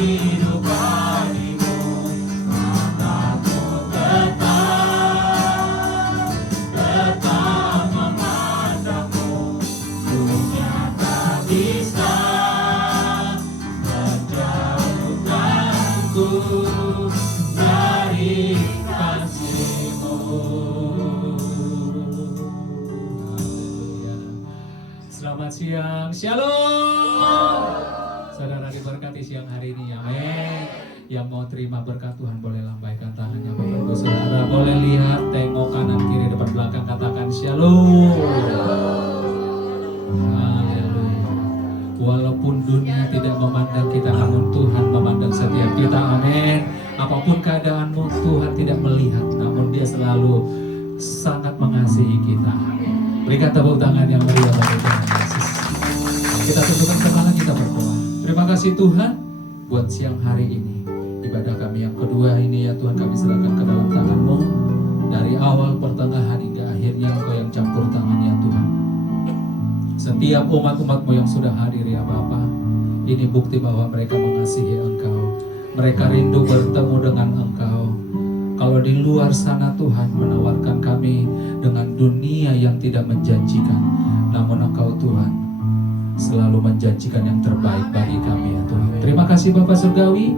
hidup bagimu, mataku tetap memandangmu. Dunia tak bisa menjauhkanku dari kasih-Mu. Haleluya. Selamat siang, shalom. Saudara diberkati siang hari ini, amin. Yang mau terima berkat Tuhan boleh lambaikan tangannya. Bapak Ibu Saudara boleh lihat, tengok kanan kiri depan belakang, katakan shalom. Haleluya. Walaupun dunia tidak memandang kita, namun Tuhan memandang setiap kita, amin. Apapun keadaanmu, Tuhan tidak melihat, namun Dia selalu sangat mengasihi kita. Berikan tepuk tangan yang meriah bagi Tuhan Yesus. Kita tundukkan kepala, kita berdoa. Terima kasih Tuhan buat siang hari ini. Ibadah kami yang kedua ini ya Tuhan, kami serahkan ke dalam tangan-Mu. Dari awal, pertengahan hingga akhirnya Engkau yang campur tangan ya Tuhan. Setiap umat-umat-Mu yang sudah hadir ya Bapa, ini bukti bahwa mereka mengasihi Engkau. Mereka rindu bertemu dengan Engkau. Kalau di luar sana Tuhan menawarkan kami dengan dunia yang tidak menjanjikan, namun Engkau Tuhan selalu menjanjikan yang terbaik bagi kami ya Tuhan. Terima kasih Bapa Surgawi,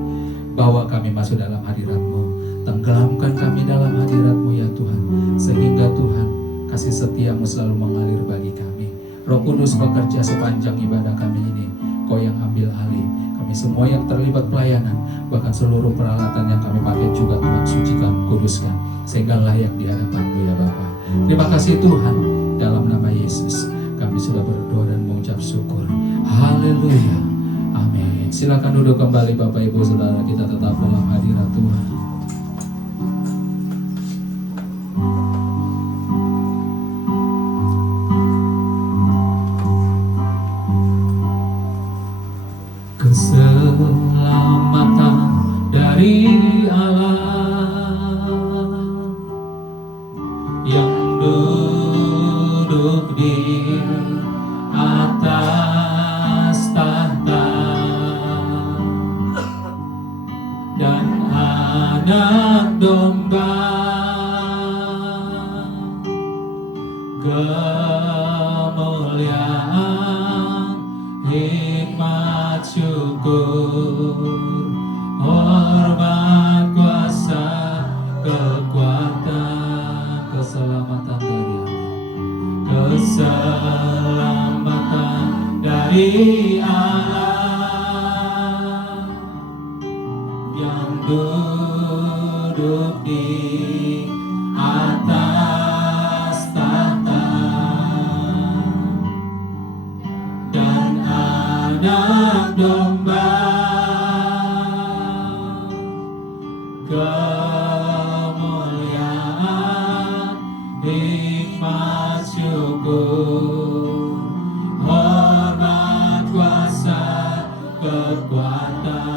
bawa kami masuk dalam hadirat-Mu. Tenggelamkan kami dalam hadirat-Mu ya Tuhan, sehingga Tuhan kasih setia-Mu selalu mengalir bagi kami. Roh Kudus bekerja sepanjang ibadah kami ini. Kau yang ambil alih. Kami semua yang terlibat pelayanan, bahkan seluruh peralatan yang kami pakai juga Tuhan sucikan, kuduskan, sehingga layak di hadapan-Mu ya Bapa. Terima kasih Tuhan, dalam nama Yesus kami sudah berdoa dan mengucap syukur. Haleluya, amin. Silakan duduk kembali Bapak Ibu Saudara, kita tetap dalam hadirat Tuhan. Keselamatan dari Allah yang duduk di atas tahta, dan anak domba, kemuliaan, hikmat, syukur, hormat, kuasa, kekuatan, keselamatan dari Allah, keselamatan dari Allah yang duduk di atas tahta, dan anak domba, kemuliaan, hikmat, syukur, hormat, kuasa, kekuatan,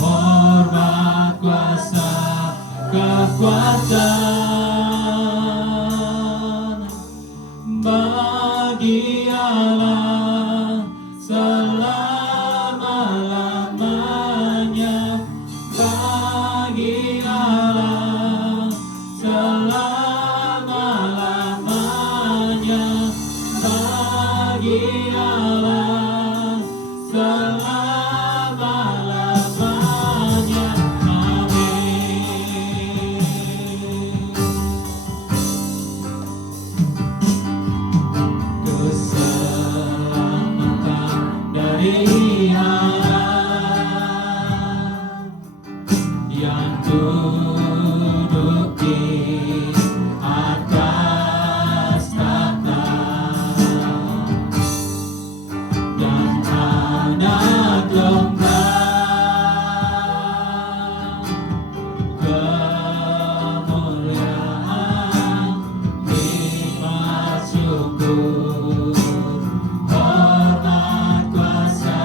hormat, kuasa, kekuatan bagi Allah selama-lamanya, bagi Allah selama-lamanya, bagi Allah selama-lamanya, amin. Keselamatan dari Allah yang duduk di atas tahta, dan anak domba, kemuliaan, hikmat, syukur, hormat, kuasa,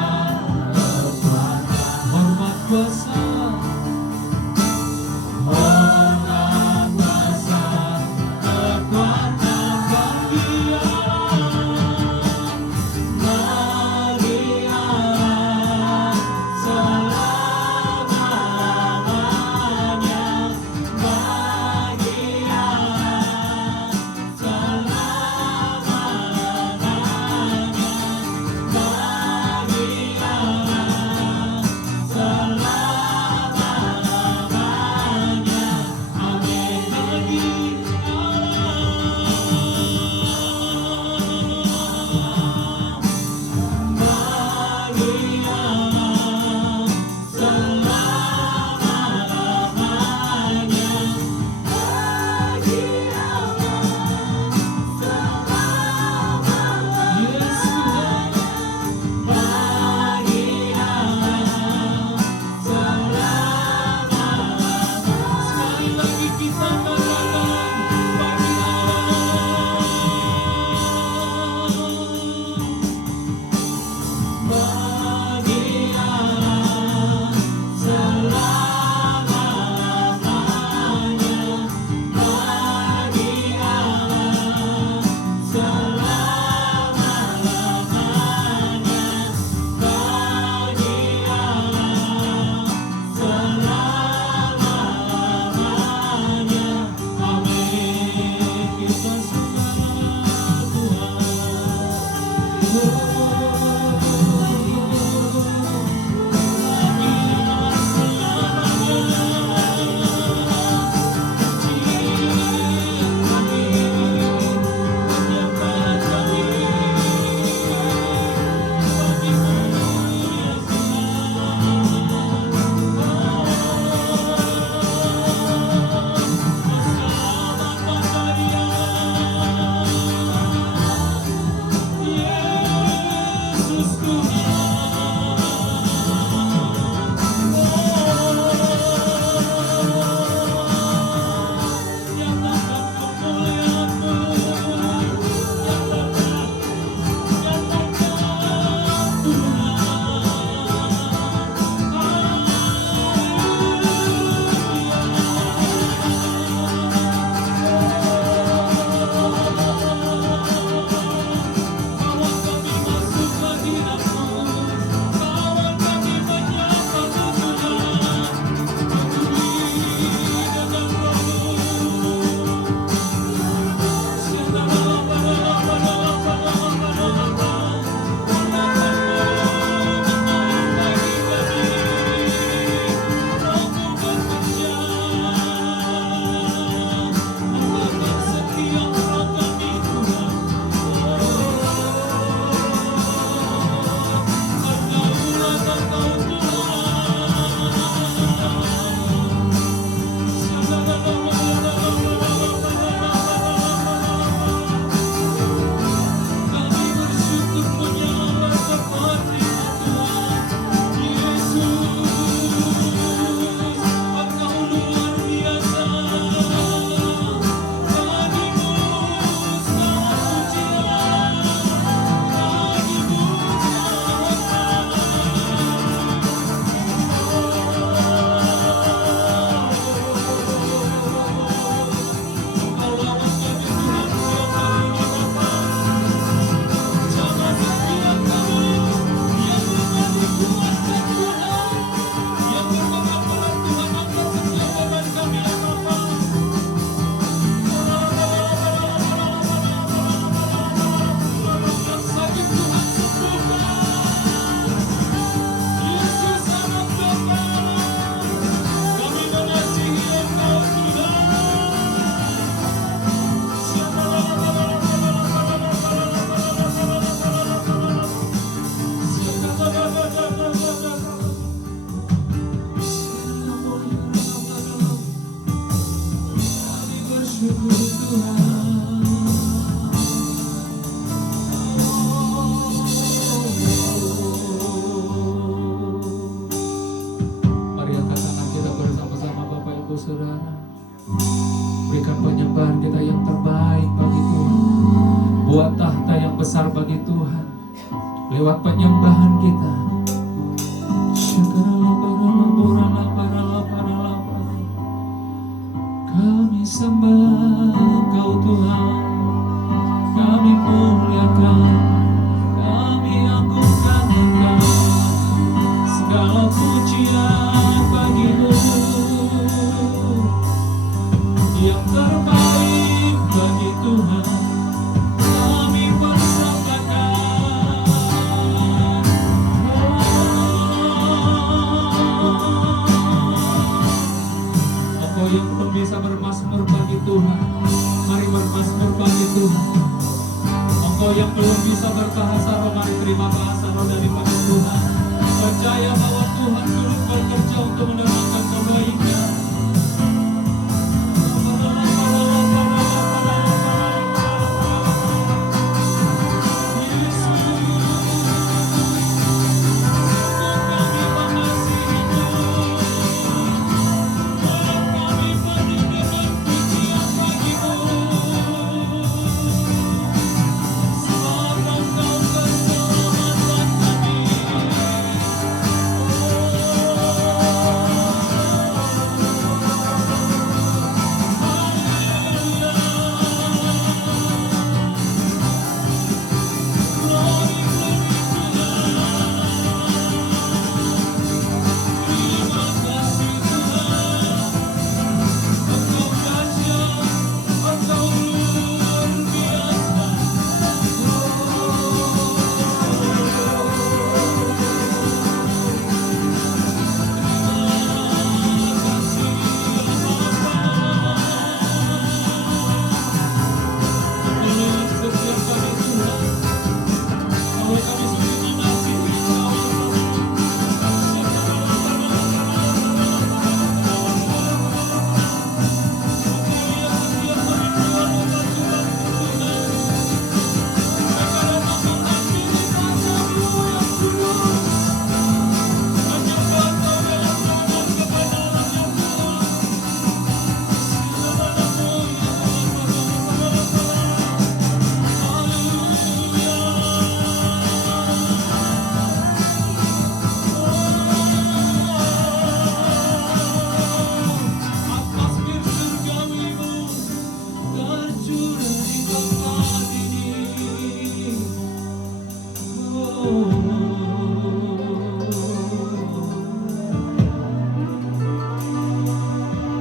bagi Tuhan lewat penyembahan kita. Kami sembah Engkau Tuhan, kami muliakan, kami agungkan Engkau, segala pujian bagimu, yang terbaik bagi Tuhan kami persembahkan. Engkau yang belum bisa bermazmur bagi Tuhan, mari bermazmur bagi Tuhan. Engkau yang belum bisa berbahasa roh, mari terima bahasa roh daripada Tuhan. Percaya bahwa Tuhan turut bekerja untuk mendatangkan kebaikan.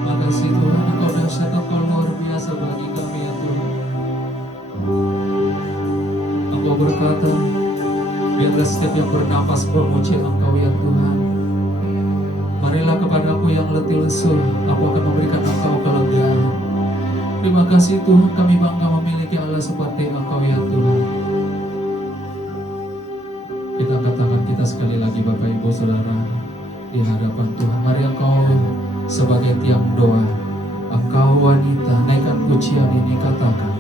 Makasih Tuhan, Engkau dahsyat, Engkau luar biasa bagi kami ya Tuhan. Engkau berkata, biarlah setiap yang bernapas memuji Engkau ya Tuhan. Marilah kepadaku yang letih lesu, aku akan memberikan Engkau kelegaan. Terima kasih Tuhan, kami bangga memiliki Allah seperti Engkau ya Tuhan. Kita angkat tangan kita sekali lagi Bapak Ibu Saudara di hadapan Tuhan. Mari Engkau sebagai tiang doa, Engkau wanita, naikkan pujian ini, katakan.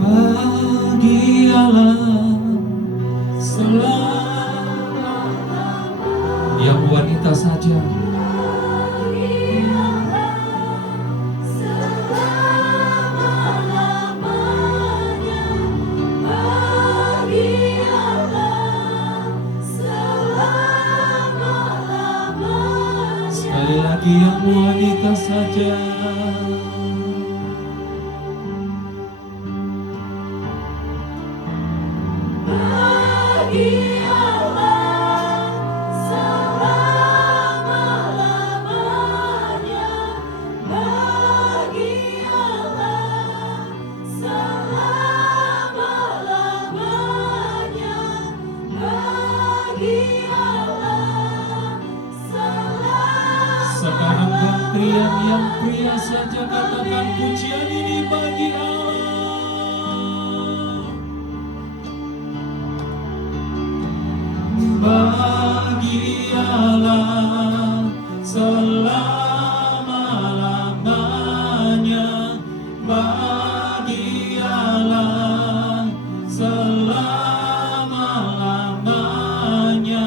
Bagi Allah selama-lamanya. Yang wanita saja. Sekali lagi yang wanita saja. Bagi Allah selama-lamanya, bagi Allah selama-lamanya, bagi Allah selama-lamanya. Sekarang gantian yang pria saja, katakan pujian ini bagi Allah. Bagi Allah selama-lamanya, bagi Allah selama-lamanya,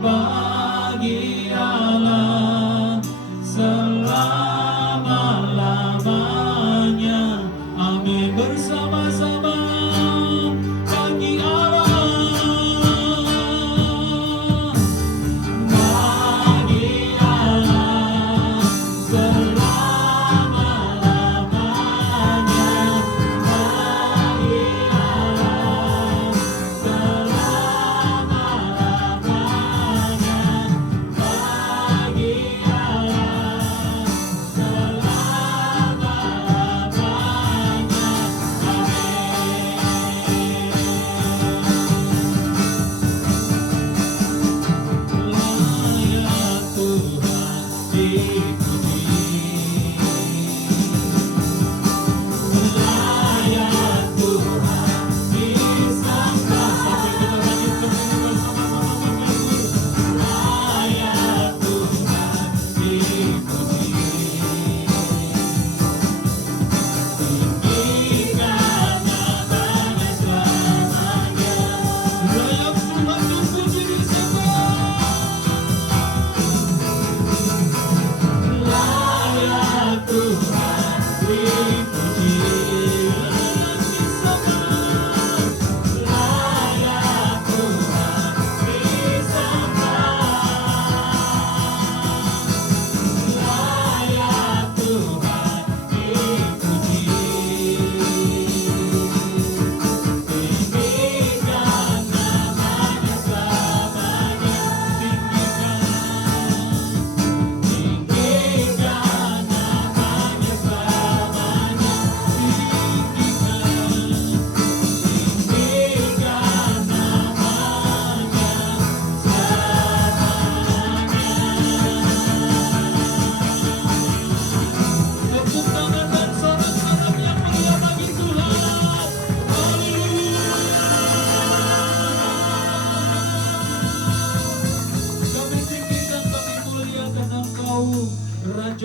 bagi Allah selama-lamanya.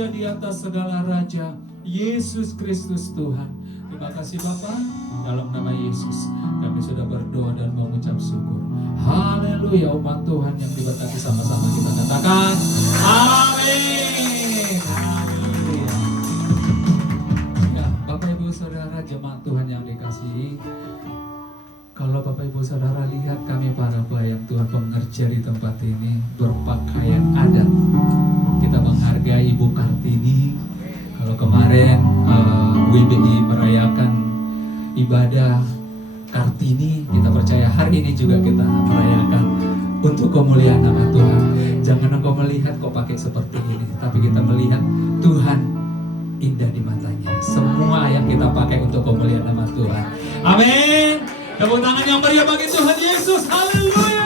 raja di atas segala raja, Yesus Kristus Tuhan. Terima kasih Bapa, dalam nama Yesus kami sudah berdoa dan mengucap syukur. Haleluya. Umat Tuhan yang diberkati sama-sama kita katakan amin. Haleluya. Ya, Bapak Ibu Saudara jemaat Tuhan yang dikasihi, kalau Bapak Ibu Saudara lihat kami para pelayan Tuhan pengerja di tempat ini berpakaian adat. Kita menghargai Ibu Kartini. Kalau kemarin WBI merayakan ibadah Kartini, kita percaya hari ini juga kita merayakan untuk kemuliaan nama Tuhan. Jangan engkau melihat kok pakai seperti ini, tapi kita melihat Tuhan indah di matanya. Semua yang kita pakai untuk kemuliaan nama Tuhan. Amin. Tepuk tangan yang meriah bagi Tuhan Yesus. Haleluya.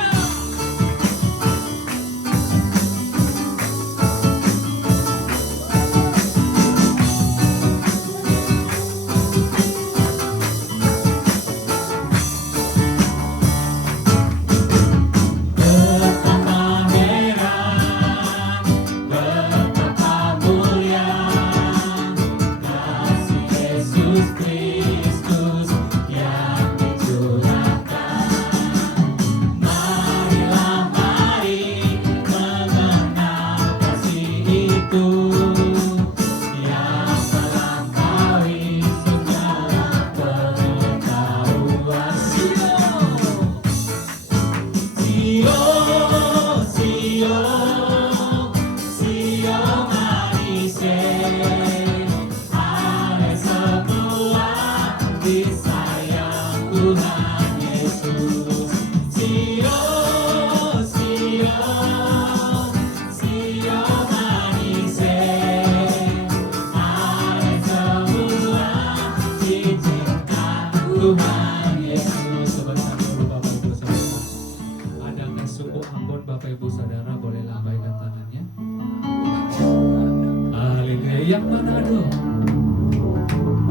Yang Manado.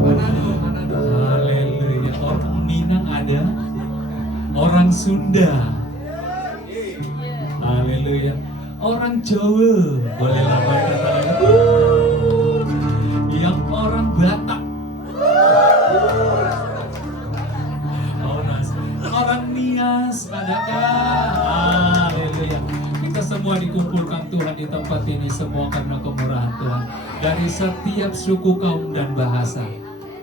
Haleluya. Orang Minang ada, orang Sunda. Haleluya. Orang Jawa boleh lambaikan tangannya. Yang orang Batak. Orang Nias adakah? Haleluya. Kita semua dikumpulkan Tuhan di tempat ini semua karena kemurahan Tuhan. Dari setiap suku, kaum, dan bahasa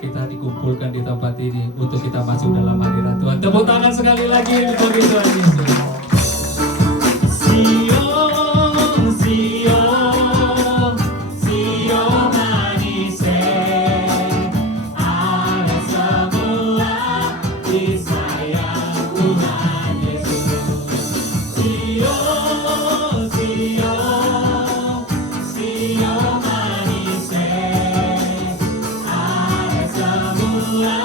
kita dikumpulkan di tempat ini untuk kita masuk dalam hadirat Tuhan. Tepuk tangan sekali lagi bagi Tuhan Yesus. Sion, Sion, Sion manis, ada semua disayang Tuhan Yesus. Sion, Sion, Sion manis, ada semua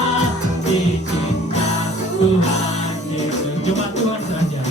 dicinta Tuhan Yesus. Jemaat Tuhan saja.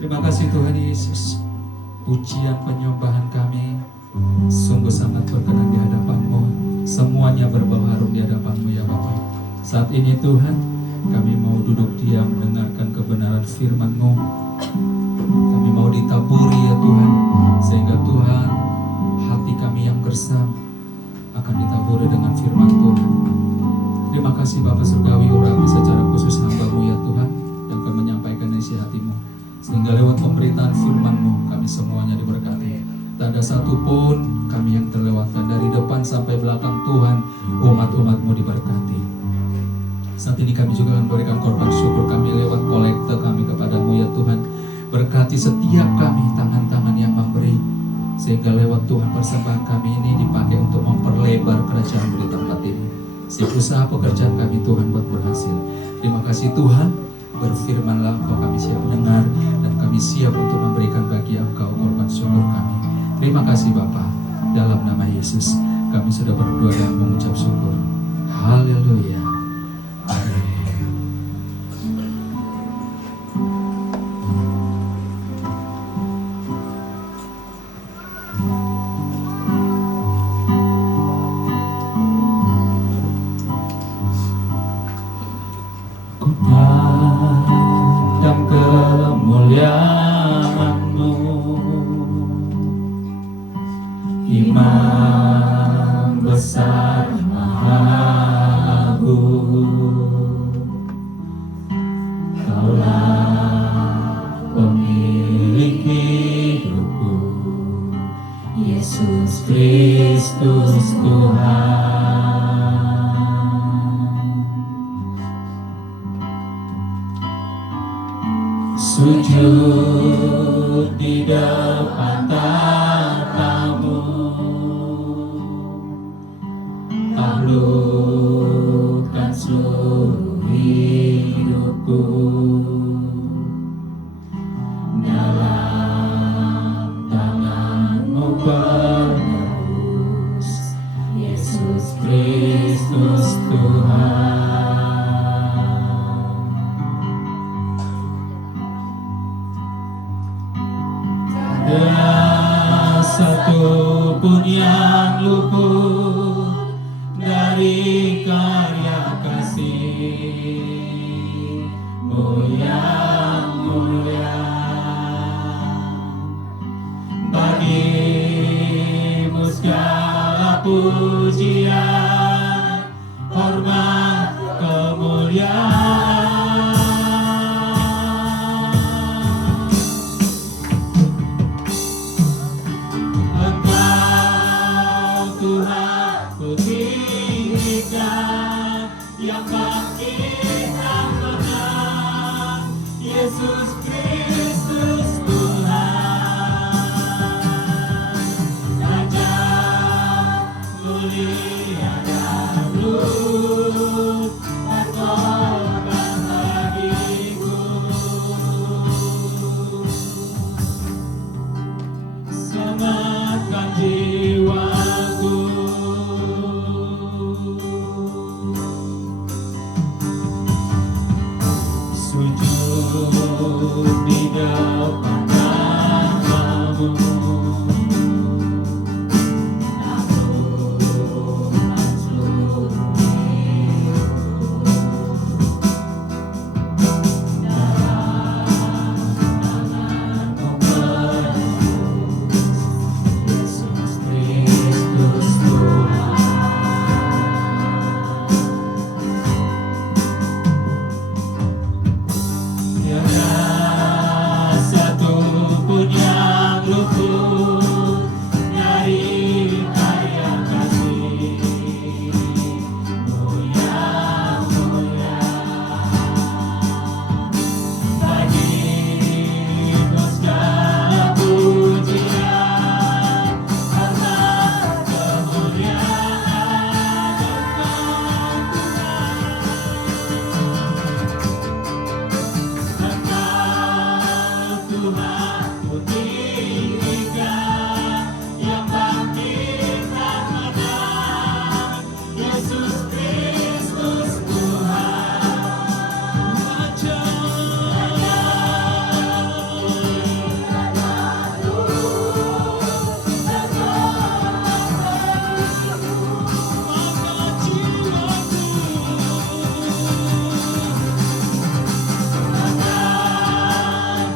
Terima kasih Tuhan Yesus. Pujian penyembahan kami sungguh sangat berkenan di hadapan-Mu. Semuanya berbau harum di hadapan-Mu ya Bapa. Saat ini Tuhan, kami mau duduk diam mendengarkan kebenaran firman-Mu. Kami mau ditaburi ya Tuhan, sehingga Tuhan, hati kami yang gersam akan ditaburi dengan firman Tuhan. Terima kasih Bapa Surgawi, urapi secara khusus hamba-Mu ya Tuhan, yang akan menyampaikan isi hati-Mu. Sehingga lewat pemberitaan firman-Mu kami semuanya diberkati. Tak ada satupun kami yang terlewatkan. Dari depan sampai belakang Tuhan, umat-umat-Mu diberkati. Saat ini kami juga akan memberikan korban syukur kami lewat kolekte kami kepada-Mu ya Tuhan. Berkati setiap kami, tangan-tangan yang memberi, sehingga lewat Tuhan persembahan kami ini dipakai untuk memperlebar kerajaan di tempat ini. Sehingga usaha pekerjaan kami Tuhan buat berhasil. Terima kasih Tuhan. Berfirmanlah Engkau, kami siap mendengar dan kami siap untuk memberikan bagi Engkau korban syukur kami. Terima kasih Bapa. Dalam nama Yesus kami sudah berdoa dan mengucap syukur. Haleluya. Amin. Kemuliaan-Mu, Imam besar Maha Agung, Kaulah pemilik hidupku, Yesus Kristus Tuhan. Sujud di depan tahta-Mu, taklukkan seluruh hidupku. Dalam tangan-Mu penerus, Yesus Kristus Tuhan. Satu pun yang luput dari karya kasih-Mu ya mulia. Engkau Tuhan ku tinggikan, yang bangkitkan menang, Yesus Kristus Tuhan, Raja mulia dan luhur, berkorban bagiku, selamatkan jiwaku. Sujud di depan namamu, agungan seluruh hidup, dalam tanganmu menebus, Yesus Kristus Tuhan. Tiada satu pun yang luput dari karya kasih, mulia, mulia. Bagimu segala pujian, hormat, kemuliaan, Engkau Tuhan ku tinggikan, yang bangkitkan menang, Yesus Kristus Tuhan, Raja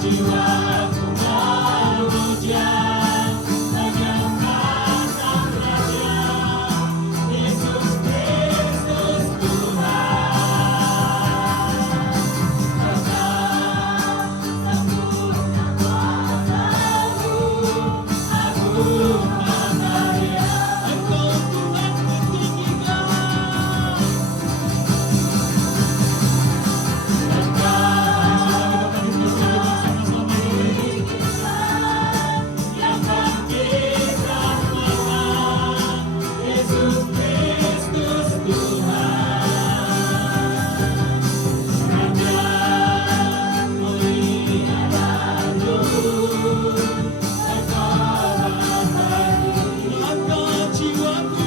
jiwaku memuja, menyembah Sang Raja, Yesus Kristus Tuhan. Tegak sempurna kuasa-Mu, agungnya karya, Engkau Tuhan kutinggikan. Yang bangkitkan menang, Yesus Kristus Tuhan, Raja mulia dan luhur, berkorban bagiku, angkat jiwaku.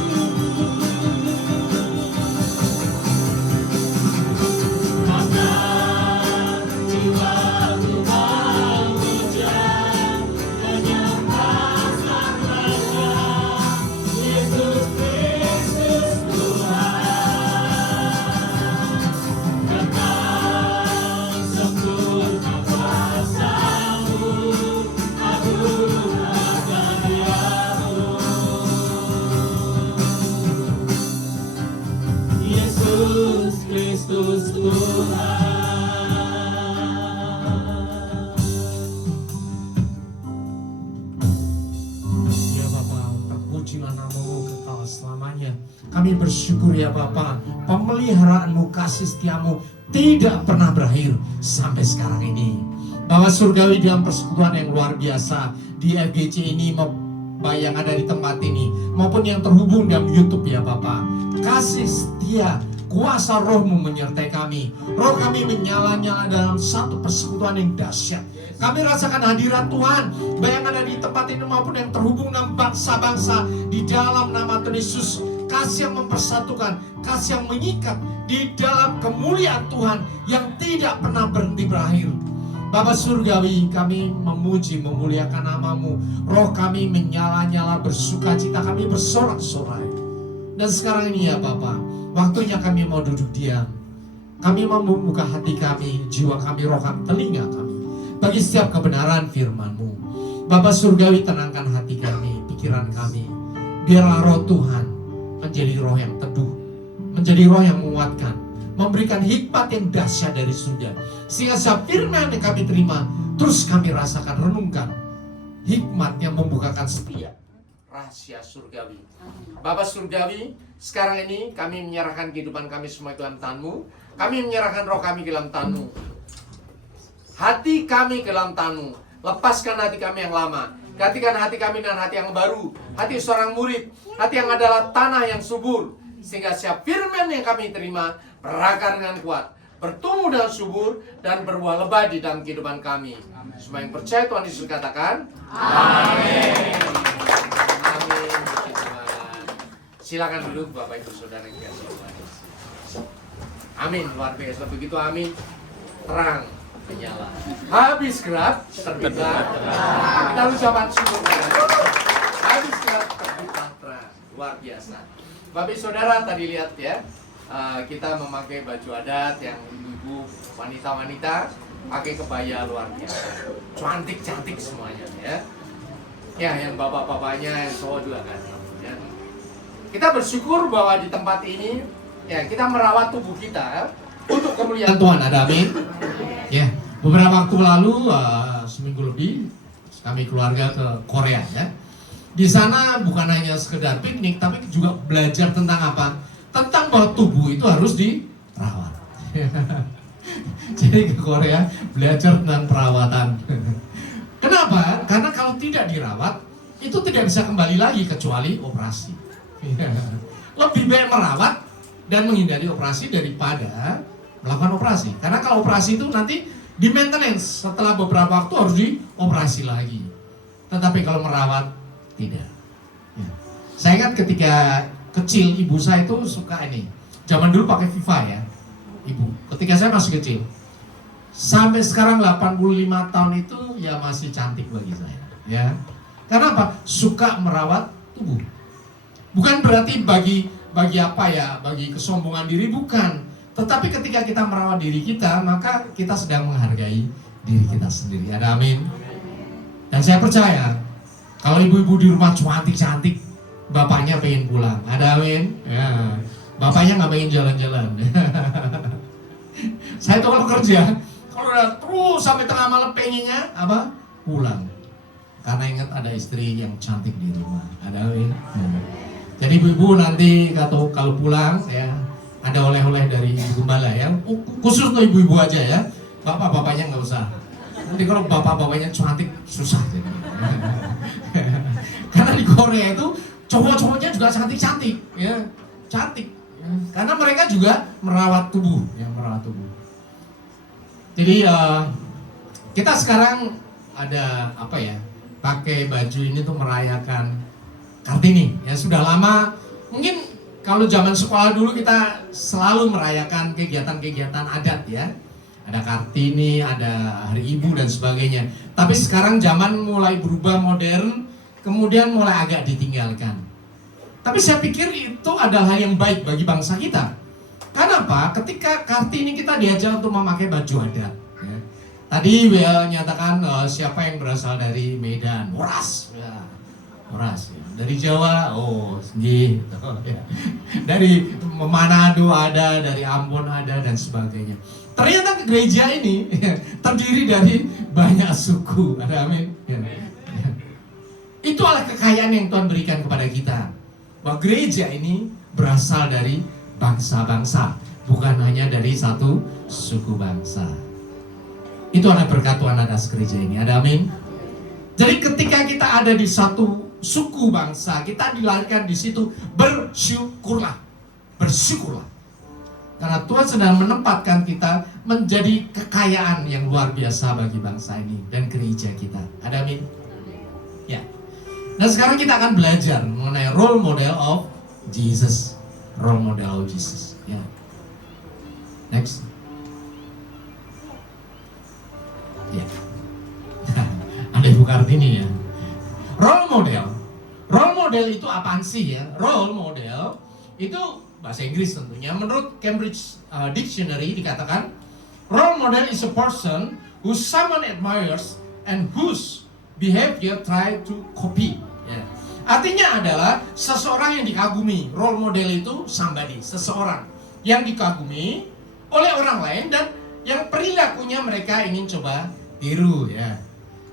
Angkat jiwaku memuja, menyembah Sang Raja, Yesus Kristus Tuhan. Kekal sempurna kuasa-Mu, agungnya karya-Mu, Yesus Kristus Tuhan. Ya Bapa, terpujilah nama-Mu kekal selamanya. Kami bersyukur ya Bapa, pemeliharaan-Mu, kasih setia-Mu tidak pernah berakhir sampai sekarang ini. Bapa surgawi, dalam persekutuan yang luar biasa di FGC ini, yang ada di tempat ini maupun yang terhubung dalam YouTube ya Bapa, kasih setia kuasa Roh-Mu menyertai kami. Roh kami menyala-nyala dalam satu persekutuan yang dahsyat. Kami rasakan hadirat Tuhan, baik yang ada di tempat ini maupun yang terhubung dengan bangsa-bangsa di dalam nama Tuhan Yesus. Kasih yang mempersatukan, kasih yang mengikat di dalam kemuliaan Tuhan yang tidak pernah berhenti berakhir. Bapa surgawi, kami memuji, memuliakan nama-Mu. Roh kami menyala-nyala, bersukacita, kami bersorak-sorai. Dan sekarang ini ya Bapa, waktunya kami mau duduk diam. Kami mau membuka hati kami, jiwa kami, roh kami, telinga kami, bagi setiap kebenaran firman-Mu. Bapa surgawi, tenangkan hati kami, pikiran kami. Biarlah roh Tuhan menjadi roh yang teduh, menjadi roh yang menguatkan, memberikan hikmat yang dahsyat dari surga. Sehingga setiap firman yang kami terima, terus kami rasakan, renungkan. Hikmatnya membukakan setiap rahasia surgawi. Bapa surgawi, sekarang ini kami menyerahkan kehidupan kami semua ke dalam tangan-Mu. Kami menyerahkan roh kami ke dalam tangan-Mu. Hati kami ke dalam tangan-Mu. Lepaskan hati kami yang lama. Gantikan hati kami dengan hati yang baru. Hati seorang murid. Hati yang adalah tanah yang subur. Sehingga setiap firman yang kami terima berakar dengan kuat, bertumbuh dengan subur, dan berbuah lebat di dalam kehidupan kami. Semua yang percaya Tuhan Yesus katakan amin. Amin. Silakan duduk Bapak Ibu Saudara yang dikasihi Tuhan Yesus. Amin. Luar biasa. Begitu amin, terang menyala. Habis gelap terbitlah terang. Kita ucapkan syukur. Habis gelap terbitlah terang. Luar biasa. Bapak Ibu Saudara tadi lihat ya, kita memakai baju adat yang ibu-ibu, wanita-wanita pakai kebaya luar biasa. Cantik-cantik semuanya ya. Ya, yang bapak-bapaknya, yang cowok juga kan. Ya. Kita bersyukur bahwa di tempat ini ya kita merawat tubuh kita untuk kemuliaan Tuhan. Ada amin. Ya, beberapa waktu lalu seminggu lebih kami keluarga ke Korea ya. Di sana bukan hanya sekedar piknik, tapi juga belajar tentang apa? Tentang bahwa tubuh itu harus dirawat. Jadi ke Korea belajar tentang perawatan. Kenapa? Karena kalau tidak dirawat, itu tidak bisa kembali lagi kecuali operasi. Lebih baik merawat dan menghindari operasi daripada melakukan operasi. Karena kalau operasi itu nanti di maintenance, setelah beberapa waktu harus dioperasi lagi. Tetapi kalau merawat, tidak. Ya. Saya ingat ketika kecil, ibu saya itu suka ini. Zaman dulu pakai FIFA ya, ibu. Ketika saya masih kecil, sampai sekarang 85 tahun itu ya masih cantik bagi saya. Ya, karena apa? Suka merawat tubuh. Bukan berarti bagi apa ya, bagi kesombongan diri, bukan. Tetapi ketika kita merawat diri kita, maka kita sedang menghargai diri kita sendiri. Ada amin. Dan saya percaya, kalau ibu-ibu di rumah cantik-cantik, bapaknya pengen pulang. Ada amin. Ya. Bapaknya nggak pengen jalan-jalan. Saya tuh kalau kerja, kalau udah terus sampai tengah malam pengennya apa? Pulang. Karena ingat ada istri yang cantik di rumah. Ada amin. Jadi ibu-ibu nanti kalau pulang ya ada oleh-oleh dari gembala ya. Khusus untuk ibu-ibu aja ya. Bapak-bapaknya nggak usah. Nanti kalau bapak-bapaknya cantik susah jadi. Karena di Korea itu cowok-cowoknya juga cantik-cantik ya. Cantik. Ya. Karena mereka juga merawat tubuh, ya, merawat tubuh. Jadi kita sekarang ada apa ya? Pakai baju ini tuh merayakan Kartini. Ya sudah lama. Mungkin kalau zaman sekolah dulu kita selalu merayakan kegiatan-kegiatan adat ya. Ada Kartini, ada Hari Ibu dan sebagainya. Tapi sekarang zaman mulai berubah modern, kemudian mulai agak ditinggalkan. Tapi saya pikir itu adalah hal yang baik bagi bangsa kita. Kenapa? Ketika Kartini kita diajak untuk memakai baju adat. Ya. Tadi WL nyatakan siapa yang berasal dari Medan, Moras. Ya. Moras. Ya. Dari Jawa, gitu. Ya. Dari Manado ada, dari Ambon ada dan sebagainya. Ternyata gereja ini terdiri dari banyak suku. Ada amin. Ya. Itu adalah kekayaan yang Tuhan berikan kepada kita. Bahwa gereja ini berasal dari bangsa-bangsa, bukan hanya dari satu suku bangsa. Itu adalah berkat Tuhan atas gereja ini. Ada amin. Jadi ketika kita ada di satu suku bangsa, kita dilahirkan di situ, bersyukurlah. Bersyukurlah. Karena Tuhan sedang menempatkan kita menjadi kekayaan yang luar biasa bagi bangsa ini dan gereja kita. Ada amin? Ya. Nah sekarang kita akan belajar mengenai role model of Jesus. Role model of Jesus. Ya. Next. Ya. Ada Ibu Kartini ya. Role model. Role model itu apaan sih ya? Role model itu bahasa Inggris tentunya. Menurut Cambridge Dictionary dikatakan role model is a person who someone admires and whose behavior try to copy. Ya. Artinya adalah seseorang yang dikagumi. Role model itu somebody, seseorang yang dikagumi oleh orang lain dan yang perilakunya mereka ingin coba tiru ya.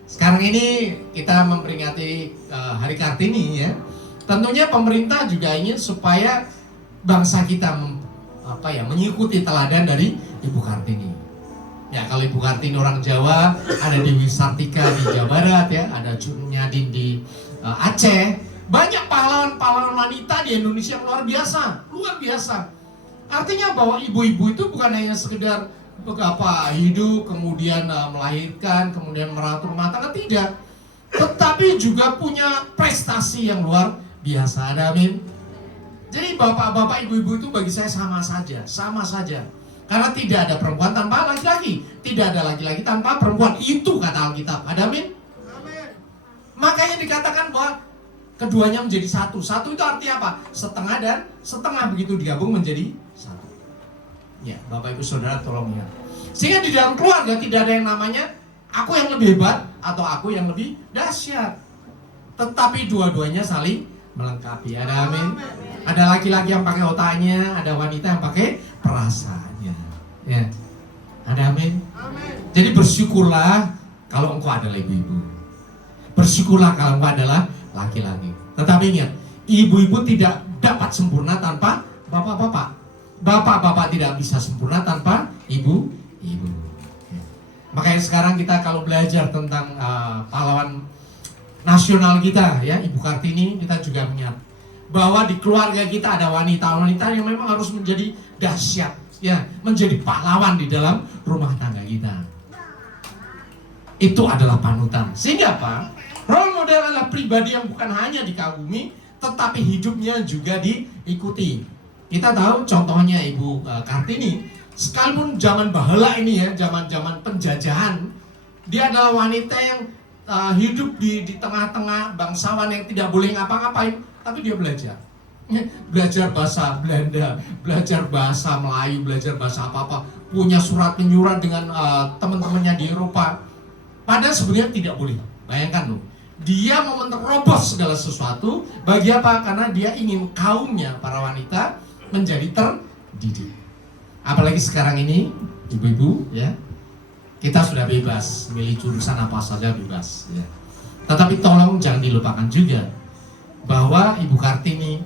Sekarang ini kita memperingati Hari Kartini ya. Tentunya pemerintah juga ingin supaya bangsa kita mengikuti teladan dari Ibu Kartini. Ya, kalau Ibu Kartini orang Jawa, ada Dewi Sartika di Jawa Barat ya, ada Nyadin di Aceh. Banyak pahlawan-pahlawan wanita di Indonesia yang luar biasa. Artinya bahwa ibu-ibu itu bukan hanya sekedar hidup, kemudian melahirkan, kemudian merawat rumah tangga, tidak. Tetapi juga punya prestasi yang luar biasa. Amin. Jadi bapak-bapak, ibu-ibu itu bagi saya sama saja. Karena tidak ada perempuan tanpa laki-laki, tidak ada laki-laki tanpa perempuan. Itu kata Alkitab. Amin. Makanya dikatakan bahwa keduanya menjadi satu. Satu itu artinya apa? Setengah dan setengah, begitu digabung menjadi satu. Ya, Bapak Ibu Saudara tolong ingat. Sehingga di dalam keluarga tidak ada yang namanya aku yang lebih hebat atau aku yang lebih dahsyat. Tetapi dua-duanya saling melengkapi. Ada amin. Ada laki-laki yang pakai otaknya, ada wanita yang pakai perasaannya. Ya. Ada amin. Jadi bersyukurlah kalau engkau adalah ibu-ibu. Bersyukurlah kalau engkau adalah laki-laki. Tetapi ingat, ibu-ibu tidak dapat sempurna tanpa bapak-bapak. Bapak-bapak tidak bisa sempurna tanpa ibu-ibu. Makanya sekarang kita kalau belajar tentang pahlawan nasional kita ya, Ibu Kartini, kita juga ingat bahwa di keluarga kita ada wanita-wanita yang memang harus menjadi dahsyat ya, menjadi pahlawan di dalam rumah tangga kita. Itu adalah panutan. Sehingga apa? Role model adalah pribadi yang bukan hanya dikagumi, tetapi hidupnya juga diikuti. Kita tahu contohnya Ibu Kartini, sekalipun zaman bahala ini ya, zaman-zaman penjajahan, dia adalah wanita yang hidup di tengah-tengah bangsawan yang tidak boleh ngapa-ngapain, tapi dia belajar. Belajar bahasa Belanda, belajar bahasa Melayu, belajar bahasa apa-apa, punya surat menyurat dengan teman-temannya di Eropa. Padahal sebenarnya tidak boleh. Bayangkan loh, dia mau menerobos segala sesuatu. Bagi apa? Karena dia ingin kaumnya, para wanita, menjadi terdidik. Apalagi sekarang ini, ibu-ibu ya, kita sudah bebas, milih jurusan apa saja bebas ya. Tetapi tolong jangan dilupakan juga bahwa Ibu Kartini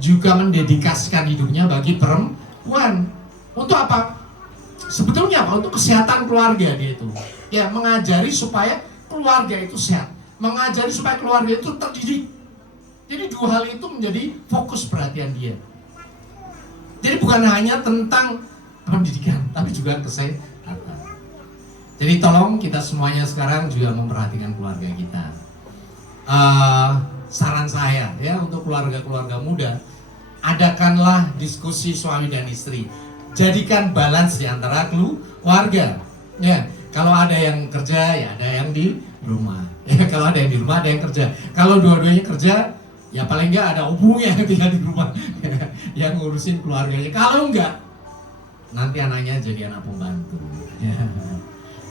juga mendedikasikan hidupnya bagi perempuan. Untuk apa? Sebetulnya apa? Untuk kesehatan keluarga dia itu. Ya, mengajari supaya keluarga itu sehat, mengajari supaya keluarga itu terdidik. Jadi dua hal itu menjadi fokus perhatian dia. Jadi bukan hanya tentang pendidikan, tapi juga kesehatan. Jadi tolong kita semuanya sekarang juga memperhatikan keluarga kita. Saran saya ya untuk keluarga-keluarga muda, adakanlah diskusi suami dan istri. Jadikan balance di antara keluarga. Ya, kalau ada yang kerja ya ada yang di rumah. Ya, kalau ada yang di rumah ada yang kerja. Kalau dua-duanya kerja, ya paling enggak ada hubungnya yang tinggal di rumah yang ngurusin keluarganya. Kalau enggak, nanti anaknya jadi anak pembantu. Ya.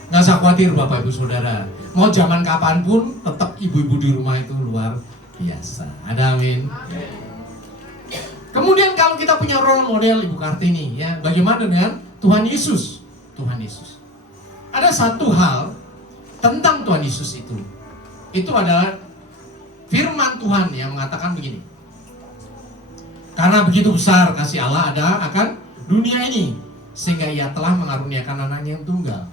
Nggak usah khawatir Bapak Ibu Saudara. Mau zaman kapanpun tetap ibu-ibu di rumah itu luar biasa. Ada amin. Kemudian kalau kita punya role model Ibu Kartini ya, bagaimana dengan Tuhan Yesus? Tuhan Yesus. Ada satu hal tentang Tuhan Yesus itu. Itu adalah firman Tuhan yang mengatakan begini. Karena begitu besar kasih Allah ada akan dunia ini, sehingga Ia telah mengaruniakan anaknya yang tunggal,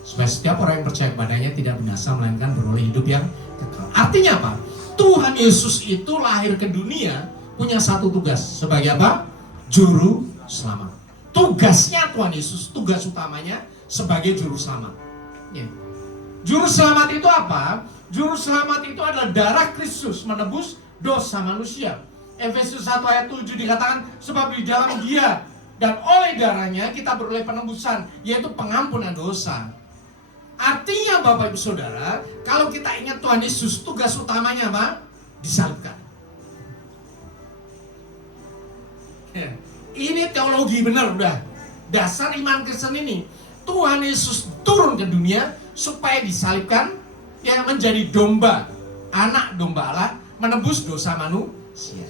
supaya setiap orang yang percaya kepadanya tidak binasa, melainkan beroleh hidup yang kekal. Artinya apa? Tuhan Yesus itu lahir ke dunia punya satu tugas. Sebagai apa? Juru selamat. Tugasnya Tuhan Yesus, tugas utamanya sebagai juru selamat. Ya. Juru selamat itu apa? Juru selamat itu adalah darah Kristus menebus dosa manusia. Efesus 1 ayat 7 dikatakan, sebab di dalam Dia dan oleh darahnya kita beroleh penebusan, yaitu pengampunan dosa. Artinya Bapak Ibu Saudara, kalau kita ingat Tuhan Yesus, tugas utamanya apa? Disalibkan. Ya. Ini teologi benar udah. Dasar iman Kristen ini. Tuhan Yesus turun ke dunia supaya disalibkan, ya, menjadi domba, anak domba Allah, menebus dosa manusia.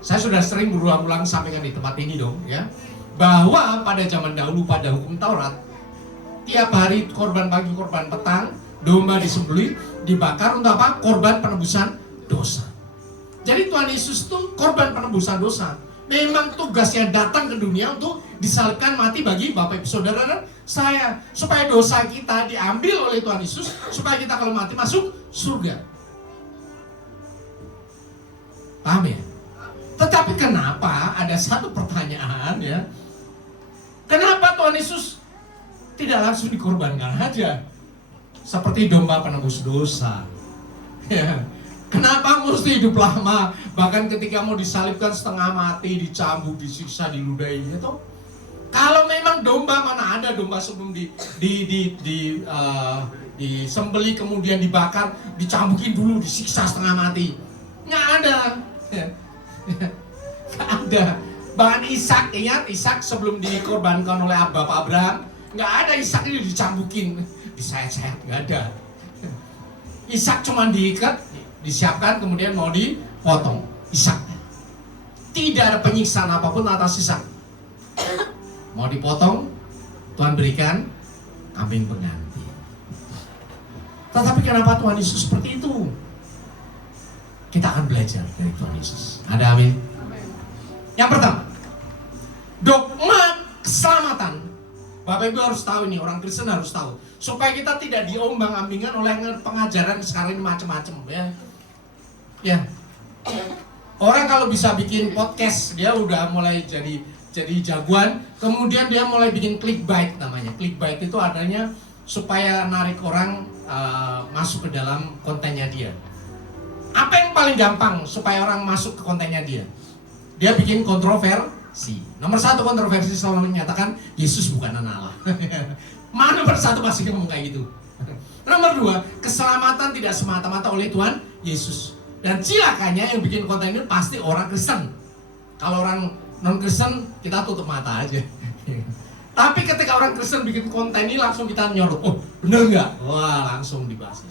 Saya sudah sering berulang-ulang sampaikan di tempat ini dong, ya. bahwa pada zaman dahulu pada hukum Taurat, tiap hari korban pagi, korban petang, domba disembelih, dibakar untuk apa? Korban penebusan dosa. Jadi Tuhan Yesus itu korban penebusan dosa. Memang tugasnya datang ke dunia untuk disalibkan mati bagi Bapak Ibu Saudara dan saya, supaya dosa kita diambil oleh Tuhan Yesus, supaya kita kalau mati masuk surga. Paham ya? Tetapi kenapa ada satu pertanyaan ya? Kenapa Tuhan Yesus tidak langsung dikorbankan aja seperti domba penebus dosa? Ya. Kenapa mesti hidup lama? Bahkan ketika mau disalibkan setengah mati, dicambuk, disiksa, diludahi gitu. Kalau memang domba, mana ada domba sebelum disembelih kemudian dibakar, dicambukin dulu, disiksa setengah mati? Nggak ada. Nggak ada. Bahkan Ishak, ingat Ishak sebelum dikorbankan oleh Bapak Abraham, nggak ada Ishak ini dicambukin, disayat-sayat, nggak ada. Ishak cuma diikat, disiapkan, kemudian mau dipotong Ishak. Tidak ada penyiksaan apapun atas Ishak. Mau dipotong, Tuhan berikan kambing pengganti. Tetapi kenapa Tuhan Yesus seperti itu? Kita akan belajar dari Tuhan Yesus. Ada amin? Yang pertama, dogma keselamatan. Bapak Ibu harus tahu ini, orang Kristen harus tahu. Supaya kita tidak diombang-ambingan oleh pengajaran sekarang ini macam-macam ya. Ya. Orang kalau bisa bikin podcast, dia udah mulai jadi jagoan. Kemudian dia mulai bikin clickbait namanya. Clickbait itu adanya supaya narik orang masuk ke dalam kontennya dia. Apa yang paling gampang supaya orang masuk ke kontennya dia? Dia bikin kontroversi. Nomor satu kontroversi selalu menyatakan Yesus bukan anak Allah. Mana nomor satu pasti ngomong kayak gitu. Nomor dua, keselamatan tidak semata-mata oleh Tuhan Yesus. Dan cilakanya yang bikin konten ini pasti orang Kristen. Kalau orang non-Kristen, kita tutup mata aja. Tapi ketika orang Kristen bikin konten ini langsung kita nyorot, oh bener nggak? Wah langsung dibahas.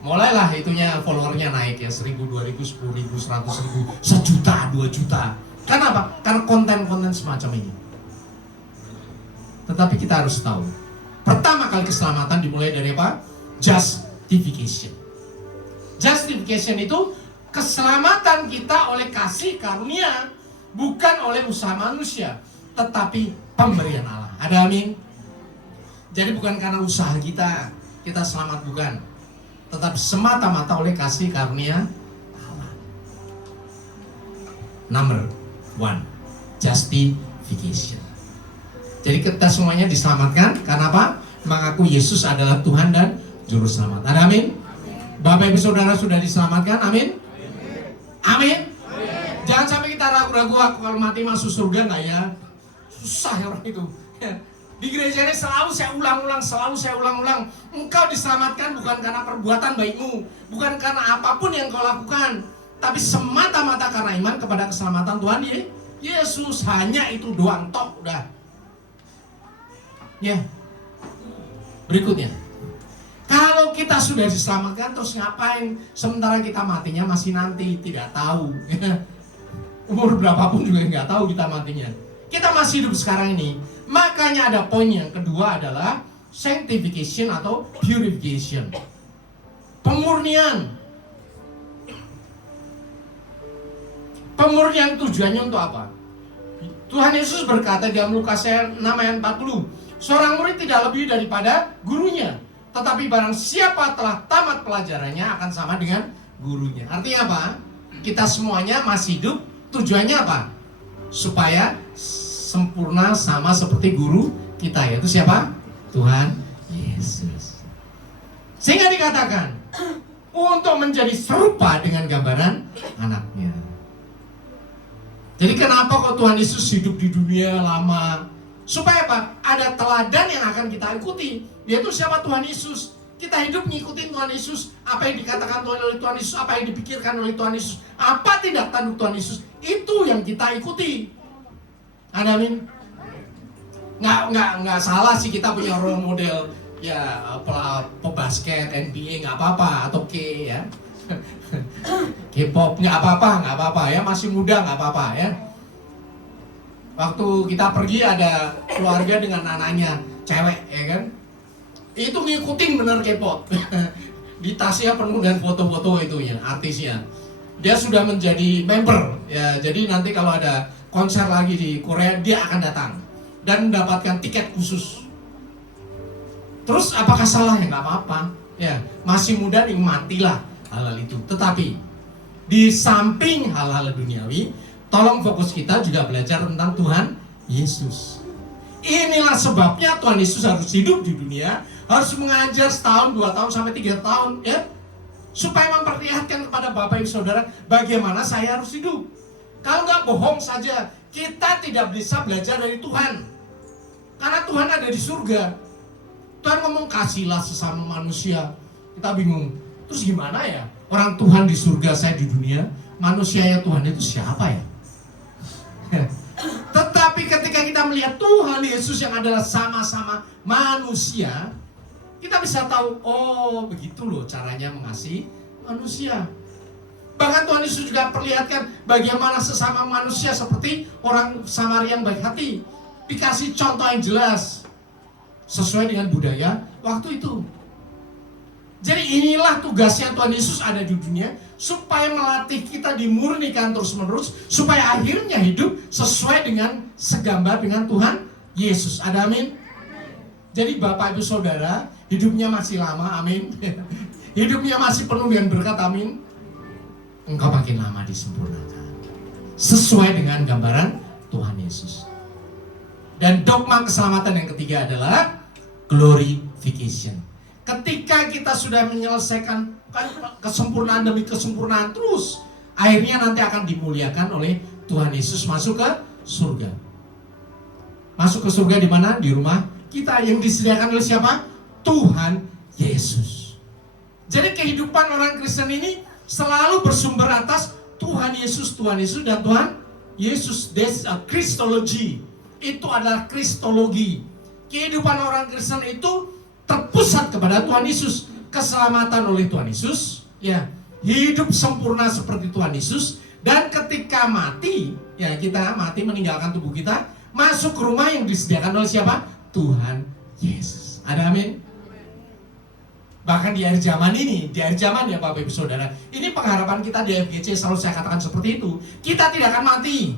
Mulailah itunya followernya naik ya, 1.000, 2.000, 10.000, 100.000, 1 juta, 2 juta. Kenapa? Karena konten-konten semacam ini. Tetapi kita harus tahu, pertama kali keselamatan dimulai dari apa? Justification. Justification itu keselamatan kita oleh kasih karunia, bukan oleh usaha manusia, tetapi pemberian Allah. Ada amin? Jadi bukan karena usaha kita selamat, bukan, tetapi semata-mata oleh kasih karunia Allah. Number one, justification. Jadi kita semuanya diselamatkan karena apa? Mengaku Yesus adalah Tuhan dan Juru Selamat. Ada amin? Bapak Ibu Saudara sudah diselamatkan, amin? Amin? Jangan sampai kita ragu-ragu, aku kalau mati masuk surga nggak ya? Susah ya orang itu. Di gereja ini selalu saya ulang-ulang, engkau diselamatkan bukan karena perbuatan baikmu, bukan karena apapun yang kau lakukan, tapi semata-mata karena iman kepada keselamatan Tuhan Yesus. Hanya itu doang, tok, udah. Ya. Berikutnya, kalau kita sudah diselamatkan terus ngapain? Sementara kita matinya masih nanti, tidak tahu. Umur berapapun juga nggak tahu kita matinya. Kita masih hidup sekarang ini. Makanya ada poin yang kedua adalah sanctification atau purification. Pemurnian. Pemurnian tujuannya untuk apa? Tuhan Yesus berkata dalam Lukas 6 ayat 40, seorang murid tidak lebih daripada gurunya. Tetapi barang siapa telah tamat pelajarannya akan sama dengan gurunya. Artinya apa? Kita semuanya masih hidup, tujuannya apa? Supaya sempurna sama seperti guru kita, yaitu siapa? Tuhan Yesus. Sehingga dikatakan untuk menjadi serupa dengan gambaran anaknya. Jadi kenapa kok Tuhan Yesus hidup di dunia lama? Supaya apa? Ada teladan yang akan kita ikuti, yaitu siapa? Tuhan Yesus. Kita hidup ngikutin Tuhan Yesus. Apa yang dikatakan oleh Tuhan Yesus, apa yang dipikirkan oleh Tuhan Yesus, apa tindak tanduk Tuhan Yesus, itu yang kita ikuti. Ada amin? Nggak salah sih kita punya role model ya, pebasket NBA nggak apa-apa, atau ya K-pop nggak apa-apa ya, masih muda nggak apa-apa ya. Waktu kita pergi ada keluarga dengan anaknya, cewek ya kan. Itu ngikutin bener kepo. Di tasnya penuh dengan foto-foto itu ya, artisnya. Dia sudah menjadi member ya. Jadi nanti kalau ada konser lagi di Korea, dia akan datang dan mendapatkan tiket khusus. Terus apakah salah? Ya nggak apa-apa. Ya, masih muda nikmatilah hal-hal itu. Tetapi di samping hal-hal duniawi, tolong fokus kita juga belajar tentang Tuhan Yesus. Inilah sebabnya Tuhan Yesus harus hidup di dunia, harus mengajar setahun, 2 tahun, sampai 3 tahun, ya, supaya memperlihatkan kepada Bapak Ibu Saudara bagaimana saya harus hidup. Kalau nggak bohong saja, kita tidak bisa belajar dari Tuhan, karena Tuhan ada di surga. Tuhan ngomong kasihlah sesama manusia, kita bingung. Terus gimana ya? Orang Tuhan di surga, saya di dunia, manusianya Tuhan itu siapa ya? Tetapi ketika kita melihat Tuhan Yesus yang adalah sama-sama manusia, kita bisa tahu, oh begitu loh caranya mengasihi manusia. Bahkan Tuhan Yesus juga perlihatkan bagaimana sesama manusia seperti orang Samaria yang baik hati. Dikasih contoh yang jelas sesuai dengan budaya waktu itu. Jadi inilah tugasnya Tuhan Yesus ada di dunia, supaya melatih kita dimurnikan terus-menerus, supaya akhirnya hidup sesuai dengan segambar dengan Tuhan Yesus. Ada amin? Jadi Bapak Ibu Saudara, hidupnya masih lama, amin. Hidupnya masih penuh dengan berkat, amin. Engkau makin lama disempurnakan sesuai dengan gambaran Tuhan Yesus. Dan dogma keselamatan yang ketiga adalah glorification. Ketika kita sudah menyelesaikan kesempurnaan demi kesempurnaan terus, akhirnya nanti akan dimuliakan oleh Tuhan Yesus, masuk ke surga. Masuk ke surga di mana? Di rumah kita yang disediakan oleh siapa? Tuhan Yesus. Jadi kehidupan orang Kristen ini selalu bersumber atas Tuhan Yesus, dan Tuhan Yesus. That's a Christology. Itu adalah kristologi. Kehidupan orang Kristen itu terpusat kepada Tuhan Yesus, keselamatan oleh Tuhan Yesus, ya, hidup sempurna seperti Tuhan Yesus, dan ketika mati, ya kita mati meninggalkan tubuh kita, masuk ke rumah yang disediakan oleh siapa? Tuhan Yesus. Ada amin? Bahkan di akhir zaman ini, di akhir zaman ya Bapak Ibu Saudara, ini pengharapan kita di FGC, selalu saya katakan seperti itu. Kita tidak akan mati,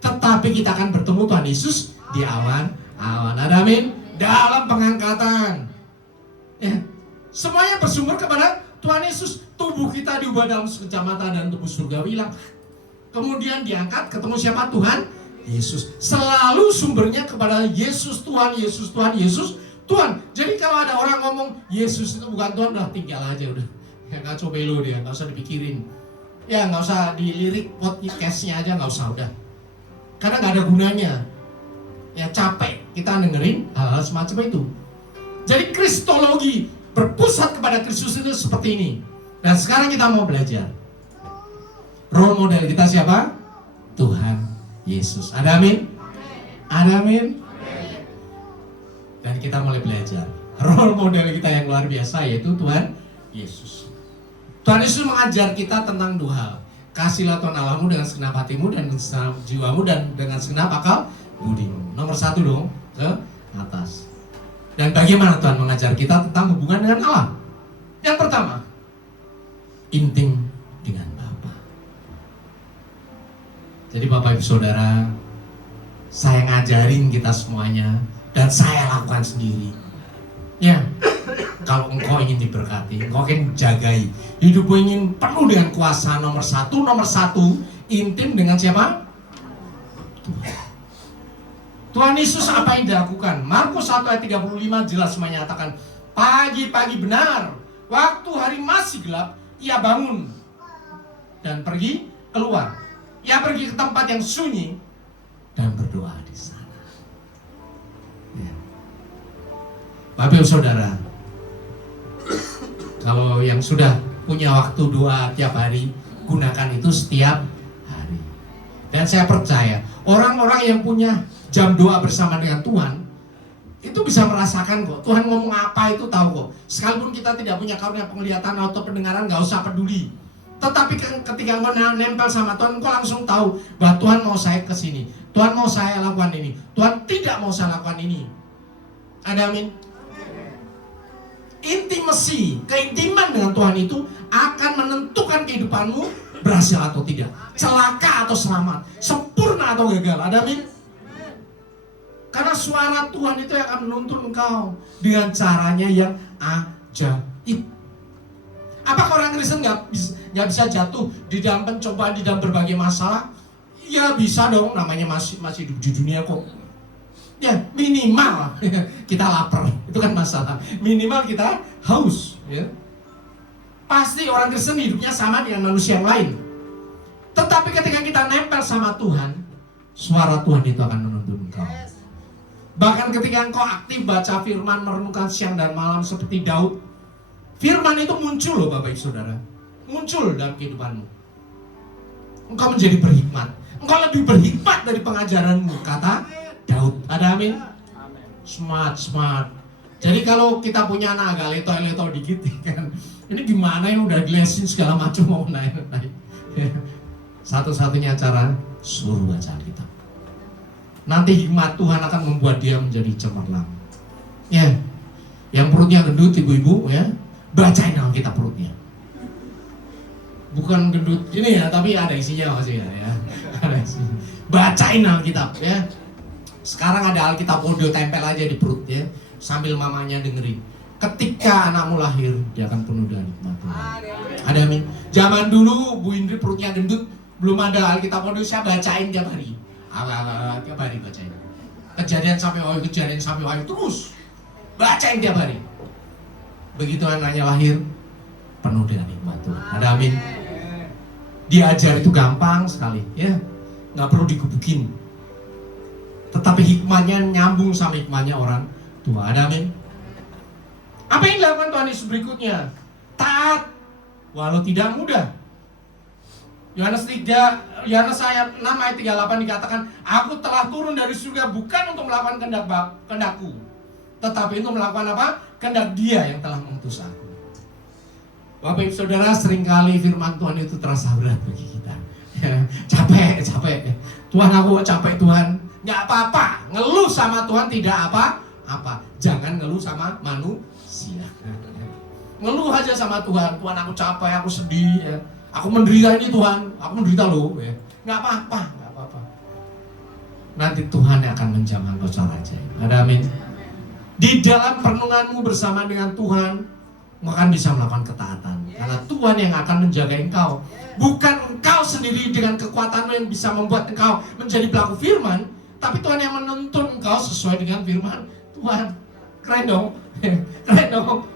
tetapi kita akan bertemu Tuhan Yesus di awan-awan. Ada amin? Dalam pengangkatan, ya, semuanya bersumber kepada Tuhan Yesus. Tubuh kita diubah dalam sekejap mata dan tubuh surgawi hilang. Kemudian diangkat, ketemu siapa? Tuhan Yesus. Selalu sumbernya kepada Yesus, Tuhan Yesus, Tuhan Yesus, Tuhan. Jadi kalau ada orang ngomong Yesus itu bukan Tuhan, udah tinggal aja udah. Ya nggak coba lo dia, nggak usah dipikirin. Ya nggak usah dilirik podcastnya aja, nggak usah udah. Karena nggak ada gunanya. Ya capek kita dengerin hal-hal semacam itu. Jadi kristologi berpusat kepada Kristus itu seperti ini. Dan sekarang kita mau belajar. Role model kita siapa? Tuhan Yesus. Ada amin? Ada amin? Dan kita mulai belajar. Role model kita yang luar biasa yaitu Tuhan Yesus. Tuhan Yesus mengajar kita tentang 2 hal. Kasihlah Tuhan Allahmu dengan segenap hatimu dan segenap jiwamu dan dengan segenap akal budimu. Nomor 1 dong, ke atas. Dan bagaimana Tuhan mengajar kita tentang hubungan dengan Allah? Yang pertama, intim dengan Bapa. Jadi Bapak Ibu Saudara, saya ngajarin kita semuanya dan saya lakukan sendiri. Ya, kalau engkau ingin diberkati, engkau ingin jagai, hidupmu ingin penuh dengan kuasa, nomor satu, intim dengan siapa? Tuhan. Tuhan Yesus apa yang dilakukan? Markus 1 ayat 35 jelas menyatakan, pagi-pagi benar, waktu hari masih gelap, ia bangun dan pergi keluar. Ia pergi ke tempat yang sunyi dan berdoa di sana. Ya. Bapak Ibu Saudara, kalau yang sudah punya waktu doa tiap hari, gunakan itu setiap hari. Dan saya percaya, orang-orang yang punya jam doa bersama dengan Tuhan, itu bisa merasakan kok, Tuhan ngomong apa itu tahu kok. Sekalipun kita tidak punya karunia penglihatan atau pendengaran, gak usah peduli. Tetapi ketika engkau nempel sama Tuhan, engkau langsung tahu bahwa Tuhan mau saya ke sini. Tuhan mau saya lakukan ini. Tuhan tidak mau saya lakukan ini. Ada amin? Intimasi, keintiman dengan Tuhan itu akan menentukan kehidupanmu berhasil atau tidak, celaka atau selamat, sempurna atau gagal. Ada amin? Karena suara Tuhan itu akan menuntun engkau dengan caranya yang ajaib. Apakah orang Kristen nggak bisa jatuh di dalam pencobaan, di dalam berbagai masalah? Ya bisa dong, namanya masih hidup di dunia kok. Ya minimal kita lapar, itu kan masalah. Minimal kita haus. Ya. Pasti orang Kristen hidupnya sama dengan manusia yang lain. Tetapi ketika kita nempel sama Tuhan, suara Tuhan itu akan menuntun engkau. Bahkan ketika engkau aktif baca firman, merenungkan siang dan malam seperti Daud, firman itu muncul loh Bapak Ibu Saudara. Muncul dalam kehidupanmu. Engkau menjadi berhikmat. Engkau lebih berhikmat dari pengajaranmu, kata Daud. Ada amin? Smart. Jadi kalau kita punya anak agak leto dikit kan, ini gimana yang udah dilesin segala macam mau naik. Satu-satunya cara suruh baca Alkitab. Nanti hikmat Tuhan akan membuat dia menjadi cemerlang. Ya, yang perutnya gendut ibu-ibu ya, bacain Alkitab perutnya. Bukan gendut ini ya, tapi ada isinya masih ya. Ada isinya. Bacain Alkitab ya. Sekarang ada Alkitab audio, tempel aja di perut ya, sambil mamanya dengerin. Ketika anakmu lahir, dia akan penuh dengan hikmat Tuhan. Ada amin. Zaman dulu Bu Indri perutnya gendut, belum ada Alkitab audio, saya bacain tiap hari. Tiap hari bacain. Kejadian sampai wahyu terus bacain tiap hari. Begitu anaknya lahir, penuh dengan hikmat Tuhan. Ada amin. Diajar itu gampang sekali ya, nggak perlu dikebukin. Tetapi hikmahnya nyambung sama hikmahnya orang tua. Ada amin. Apa yang dilakukan Tuhan Yesus berikutnya? Taat walau tidak mudah. Yohanes ayat 6 ayat 38 dikatakan, aku telah turun dari surga bukan untuk melakukan kehendakku, tetapi untuk melakukan apa? Kehendak Dia yang telah mengutus aku. Bapak Ibu Saudara, seringkali firman Tuhan itu terasa berat bagi kita. Capek. Tuhan, aku capek Tuhan. Nggak apa-apa, ngeluh sama Tuhan tidak apa-apa. Jangan ngeluh sama manusia. Ngeluh aja sama Tuhan. Tuhan, aku capek, aku sedih ya. Aku menderita ini Tuhan, aku menderita loh ya. Nggak apa-apa. Nanti Tuhan yang akan menjamah engkau secara ajaib. Ada amin. Di dalam perenunganmu bersama dengan Tuhan, engkau akan bisa melakukan ketaatan. Karena Tuhan yang akan menjaga engkau. Bukan engkau sendiri dengan kekuatanmu yang bisa membuat engkau menjadi pelaku firman, tapi Tuhan yang menuntun engkau sesuai dengan firman Tuhan. Keren dong. Keren dong.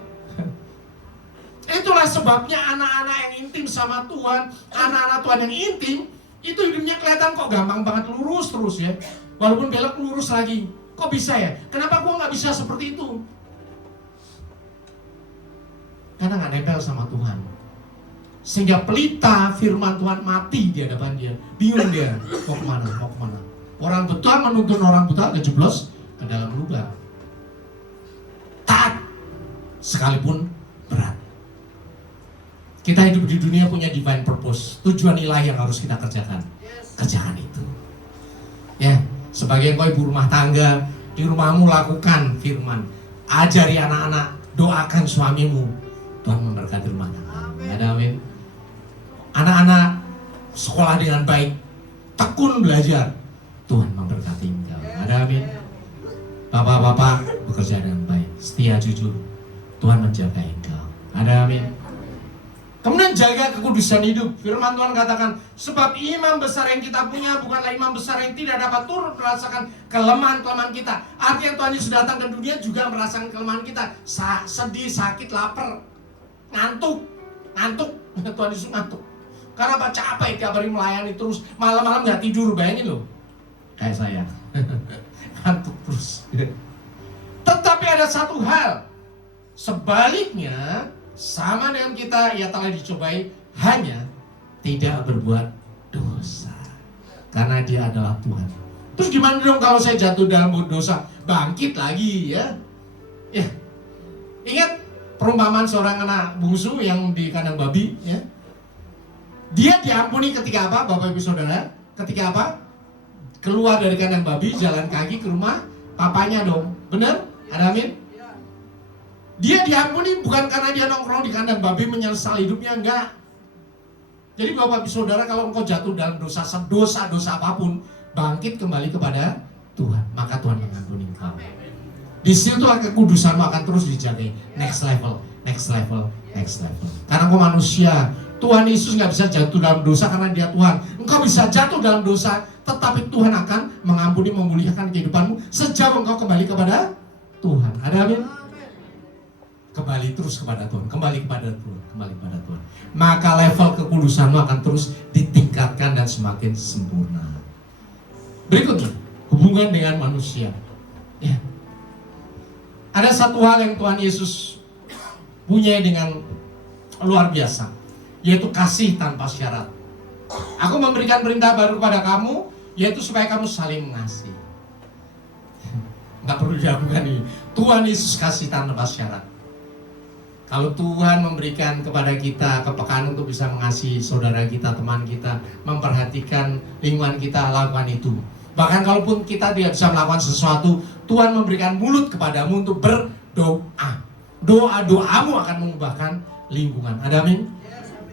Itulah sebabnya anak-anak yang intim sama Tuhan, anak-anak Tuhan yang intim, itu hidupnya kelihatan kok gampang banget lurus terus ya. Walaupun belok lurus lagi. Kok bisa ya? Kenapa gua nggak bisa seperti itu? Karena nggak nempel sama Tuhan. Sehingga pelita firman Tuhan mati di hadapan dia. Bingung dia, mau kemana? Orang buta menuntun orang buta kejeblos ke dalam lubang. Taat sekalipun berat. Kita hidup di dunia punya divine purpose, tujuan ilahi yang harus kita kerjakan. Kerjakan itu. Ya, sebagai kau ibu rumah tangga, di rumahmu lakukan firman. Ajari anak-anak, doakan suamimu. Tuhan memberkati rumah tangga. Ada amin. Anak-anak sekolah dengan baik, tekun belajar. Tuhan memberkati engkau. Ada amin. Bapak-bapak bekerja dengan baik, setia jujur. Tuhan menjaga engkau. Ada amin. Kemudian jaga kekudusan hidup. Firman Tuhan katakan, sebab imam besar yang kita punya bukanlah imam besar yang tidak dapat turut merasakan kelemahan-kelemahan kita. Artinya Tuhan Yesus datang ke dunia juga merasakan kelemahan kita. Sedih, sakit, lapar, ngantuk. Tuhan Yesus ngantuk. Karena apa? Capek tiap hari melayani terus, malam-malam gak tidur. Bayangin loh, kayak saya. Ngantuk terus. Tetapi ada satu hal, sebaliknya sama dengan kita, ia telah dicobai, hanya tidak berbuat dosa. Karena dia adalah Tuhan. Terus gimana dong kalau saya jatuh dalam dosa? Bangkit lagi ya. Ya. Ingat perumpamaan seorang anak bungsu yang di kandang babi ya. Dia diampuni ketika apa Bapak Ibu Saudara? Ketika apa? keluar dari kandang babi, jalan kaki ke rumah papanya dong. Bener? Ada amin? Dia diampuni bukan karena dia nongkrong di kandang babi menyesal hidupnya, enggak. Jadi Bapak Ibu Saudara, kalau engkau jatuh dalam dosa apapun, bangkit kembali kepada Tuhan, maka Tuhan mengampuni engkau. Di situ kekudusanmu akan terus dijaga. Next level, next level, next level. Karena engkau manusia, Tuhan Yesus nggak bisa jatuh dalam dosa karena dia Tuhan. Engkau bisa jatuh dalam dosa, tetapi Tuhan akan mengampuni, memulihkan kehidupanmu sejauh engkau kembali kepada Tuhan. Ada amin? Kembali terus kepada Tuhan, kembali kepada Tuhan, kembali kepada Tuhan. Maka level kekudusanmu akan terus ditingkatkan dan semakin sempurna. Berikutnya, hubungan dengan manusia. Ya. Ada satu hal yang Tuhan Yesus punya dengan luar biasa, yaitu kasih tanpa syarat. Aku memberikan perintah baru kepada kamu, yaitu supaya kamu saling mengasihi. Nggak perlu dilakukan ini. Tuhan Yesus kasih tanpa syarat. Kalau Tuhan memberikan kepada kita kepekaan untuk bisa mengasihi saudara kita, teman kita, memperhatikan lingkungan kita, lakukan itu. Bahkan kalaupun kita tidak bisa melakukan sesuatu, Tuhan memberikan mulut kepadamu untuk berdoa. Doa-doamu akan mengubahkan lingkungan. Ada amin?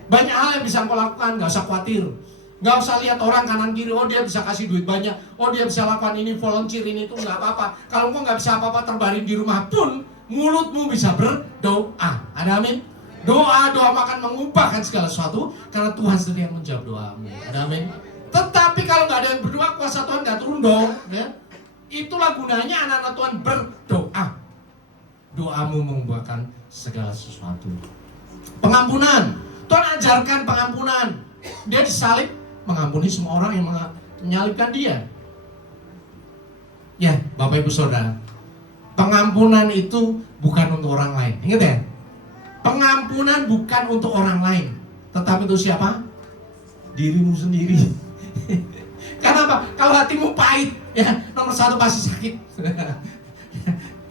Banyak hal yang bisa kau lakukan, gak usah khawatir. Gak usah lihat orang kanan kiri, oh dia bisa kasih duit banyak, oh dia bisa lakukan ini, volunteer ini, itu gak apa-apa. Kalau kau gak bisa apa-apa terbaring di rumah pun, mulutmu bisa berdoa. Ada amin? Doa-doamu akan mengubahkan segala sesuatu, karena Tuhan sendiri yang menjawab doamu. Ada amin? Tetapi kalau nggak ada yang berdoa, kuasa Tuhan nggak turun dong. Ya? Itulah gunanya anak-anak Tuhan berdoa. Doamu mengubahkan segala sesuatu. Pengampunan. Tuhan ajarkan pengampunan. Dia disalib, mengampuni semua orang yang menyalibkan dia. Ya, Bapak Ibu Saudara, pengampunan itu bukan untuk orang lain. Ingat ya? Pengampunan bukan untuk orang lain, tetapi untuk siapa? Dirimu sendiri. Karena apa? Kalau hatimu pahit, ya nomor satu pasti sakit.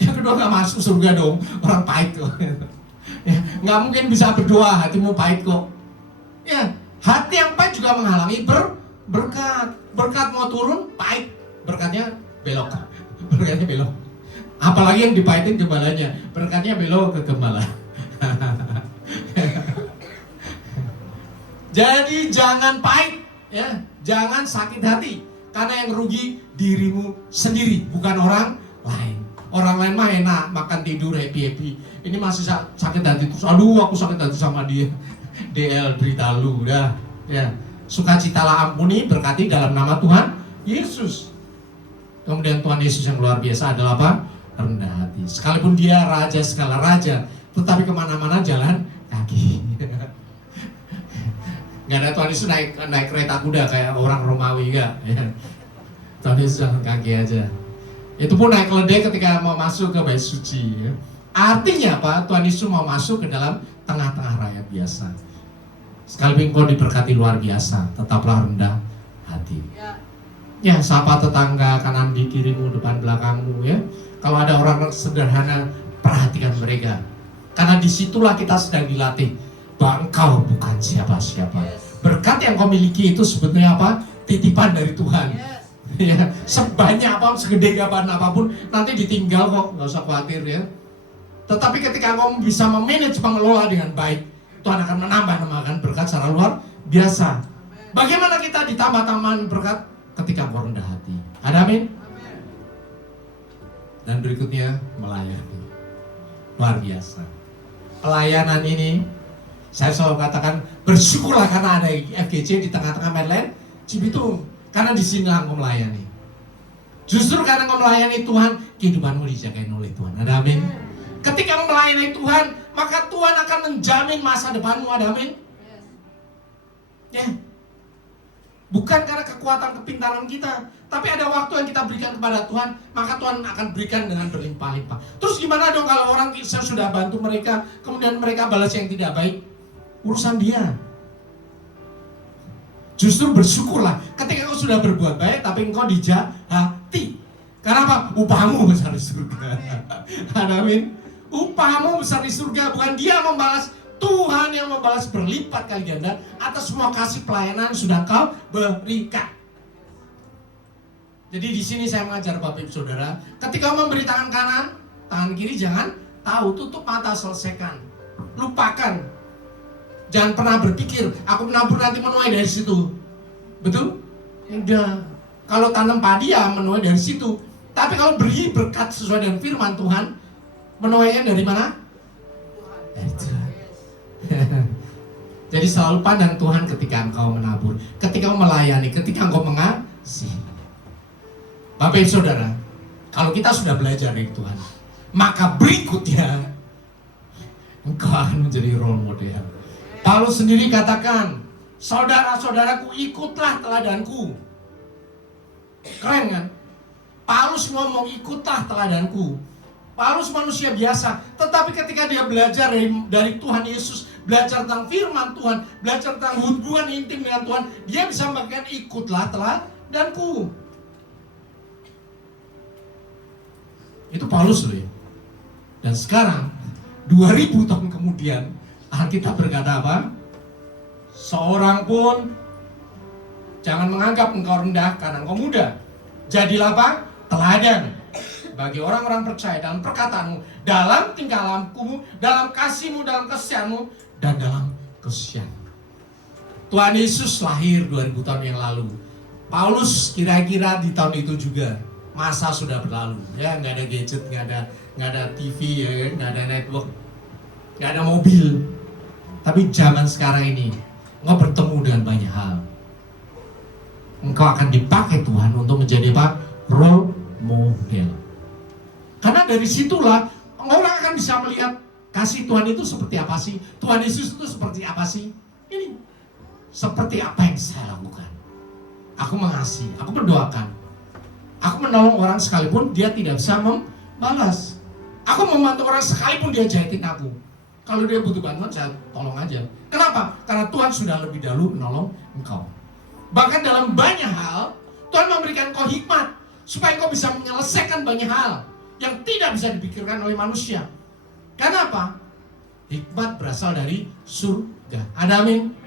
Yang kedua nggak masuk surga dong, orang pahit kok. Ya, nggak mungkin bisa berdoa, hatimu pahit kok. Ya, hati yang pahit juga menghalangi berkat. Berkat mau turun, pahit, berkatnya belok. Berkatnya belok. Apalagi yang dipahitin gembalanya, berkatnya belok ke gembala. Jadi jangan pahit. Ya, jangan sakit hati, karena yang rugi dirimu sendiri, bukan orang lain. Orang lain mah enak, makan tidur happy. Ini masih sakit hati terus. Aduh, aku sakit hati sama dia. DL berita lu, udah. Ya, sukacitalah, ampuni, berkati dalam nama Tuhan Yesus. Kemudian Tuhan Yesus yang luar biasa adalah apa? Rendah hati. Sekalipun dia raja segala raja, tetapi kemana-mana jalan kaki. Gak ada Tuhan Yesus naik kereta kuda kayak orang Romawi, enggak ya. Tuhan Yesus jalan kaki aja. Itu pun naik keledai ketika mau masuk ke bait suci ya. Artinya apa? Tuhan Yesus mau masuk ke dalam tengah-tengah rakyat biasa. Sekalipun kau diberkati luar biasa, tetaplah rendah hati. Ya, sapa tetangga kanan di kirimu, depan belakangmu ya. Kalau ada orang sederhana, perhatikan mereka. Karena disitulah kita sedang dilatih bahwa engkau bukan siapa-siapa. Berkat yang kau miliki itu sebetulnya apa? Titipan dari Tuhan. Ya, sebanyak apapun, segede gaban apapun, nanti ditinggal kok, nggak usah khawatir ya. Tetapi ketika kau bisa memanage, mengelola dengan baik, Tuhan akan menambah-nambahkan berkat secara luar biasa. Bagaimana kita ditambah-tambahan berkat ketika kau rendah hati? Ada amin? Dan berikutnya melayani. Luar biasa. Pelayanan ini, saya selalu katakan, bersyukurlah karena ada FGC di tengah-tengah Medland Cibitung. Karena di sini engkau melayani. Justru karena engkau melayani Tuhan, kehidupanmu dijagain oleh Tuhan. Ada amin? Ketika engkau melayani Tuhan, maka Tuhan akan menjamin masa depanmu. Ada amin? Ya. Bukan karena kekuatan kepintaran kita, tapi ada waktu yang kita berikan kepada Tuhan, maka Tuhan akan berikan dengan berlimpah-limpah. Terus gimana dong kalau orang saya sudah bantu mereka, kemudian mereka balas yang tidak baik? Urusan dia. Justru bersyukurlah ketika kau sudah berbuat baik, tapi engkau dijahati. Karena apa? Upahmu besar di surga. Amin. Upahmu besar di surga, bukan dia membalas, Tuhan yang membalas berlipat kali ganda atas semua kasih pelayanan sudah kau berikan. Jadi di sini saya mengajar Bapak Ibu Saudara, ketika memberi tangan kanan, tangan kiri jangan tahu, tutup mata, selesaikan. Lupakan. Jangan pernah berpikir, aku menabur nanti menuai dari situ. Betul? Enggak. Kalau tanam padi ya menuai dari situ. Tapi kalau beri berkat sesuai dengan firman Tuhan, menuainya dari mana? Dari Tuhan. Jadi selalu pandang Tuhan ketika engkau menabur, ketika engkau melayani, ketika engkau mengasihi. Bapak Ibu Saudara, kalau kita sudah belajar dari Tuhan, maka berikutnya engkau akan menjadi role model. Paulus sendiri katakan, saudara-saudaraku, ikutlah teladanku. Keren kan? Paulus ngomong, ikutlah teladanku. Paulus manusia biasa, tetapi ketika dia belajar dari Tuhan Yesus, belajar tentang firman Tuhan, belajar tentang hubungan intim dengan Tuhan, dia bisa mengatakan, ikutlah teladanku. Itu Paulus loh ya. Dan sekarang 2000 tahun kemudian Alkitab berkata apa? Seorang pun jangan menganggap engkau rendah karena engkau muda. Jadilah apa? Teladan bagi orang-orang percaya dalam perkataanmu, dalam tingkah lakumu, dalam kasihmu, dalam kesianmu, dan dalam kesucian. Tuhan Yesus lahir 2000 tahun yang lalu. Paulus kira-kira di tahun itu juga. Masa sudah berlalu, ya, nggak ada gadget, nggak ada TV, ya, nggak ada network, nggak ada mobil. Tapi zaman sekarang ini, engkau bertemu dengan banyak hal. Engkau akan dipakai Tuhan untuk menjadi apa? Role model. Karena dari situlah orang akan bisa melihat kasih Tuhan itu seperti apa sih? Tuhan Yesus itu seperti apa sih? Ini seperti apa yang saya lakukan? Aku mengasihi, aku mendoakan. Aku menolong orang sekalipun dia tidak bisa membalas. Aku membantu orang sekalipun dia jahitin aku. Kalau dia butuh bantuan, saya tolong aja. Kenapa? Karena Tuhan sudah lebih dahulu menolong engkau. Bahkan dalam banyak hal, Tuhan memberikan engkau hikmat supaya engkau bisa menyelesaikan banyak hal yang tidak bisa dipikirkan oleh manusia. Kenapa? Hikmat berasal dari surga. Ada amin?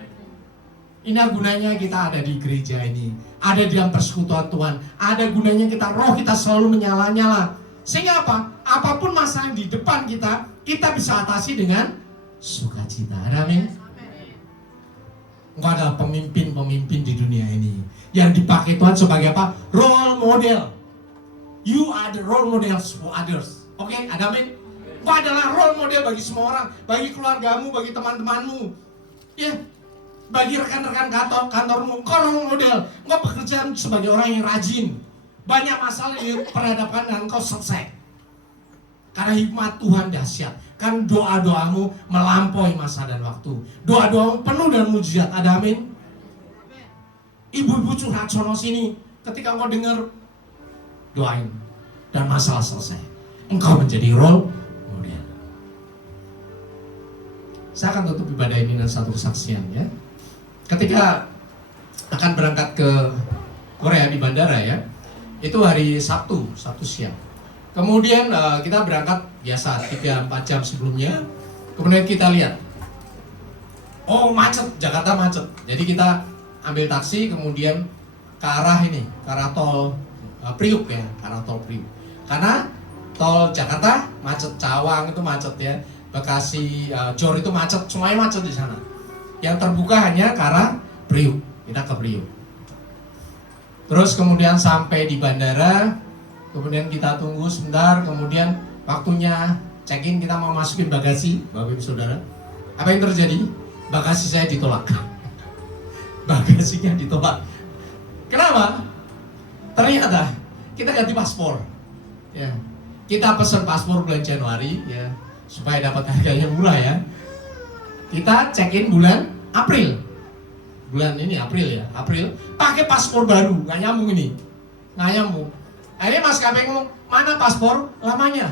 Inilah gunanya kita ada di gereja ini, ada di dalam persekutuan Tuhan, ada gunanya roh kita selalu menyala-nyala. Sehingga apa? Apapun masalah yang di depan kita bisa atasi dengan sukacita. Ada amin? Engkau adalah pemimpin-pemimpin di dunia ini yang dipakai Tuhan sebagai apa? Role model. You are the role models for others. Oke, ada amin? Engkau adalah role model bagi semua orang, bagi keluargamu, bagi teman-temanmu. Ya. Bagi rekan-rekan kantormu, engkau role model. Engkau bekerja sebagai orang yang rajin. Banyak masalah yang diperhadapkan dan engkau selesai. Karena hikmat Tuhan dahsyat. Kan doa-doamu melampaui masa dan waktu. Doa-doamu penuh dengan mujizat. Ada amin? Ibu-ibu curhat sono sini. Ketika engkau dengar, doain. Dan masalah selesai. Engkau menjadi role model. Saya akan tutup ibadah ini dengan satu kesaksian ya. Ketika akan berangkat ke Korea di bandara ya, itu hari Sabtu siang. Kemudian kita berangkat biasa 3-4 jam sebelumnya. Kemudian kita lihat, oh macet, Jakarta macet. Jadi kita ambil taksi kemudian ke arah tol Priuk ya, ke arah tol Priuk. Karena tol Jakarta macet, Cawang itu macet ya, Bekasi, Jor itu macet, semuanya macet di sana. Yang terbuka hanya ke arah Priuk, kita ke Priuk. Terus kemudian sampai di bandara, kemudian kita tunggu sebentar, kemudian waktunya check-in, kita mau masukin bagasi, Bapak Ibu Saudara. Apa yang terjadi? Bagasi saya ditolak. Bagasinya ditolak. Kenapa? Ternyata kita ganti paspor. Ya. Kita pesan paspor bulan Januari ya, supaya dapat harganya murah ya. Kita check-in bulan April. Bulan ini April ya, April. Pakai paspor baru, nggak nyambung ini. Nggak nyambung. Akhirnya maskapai ngomong, mana paspor lamanya?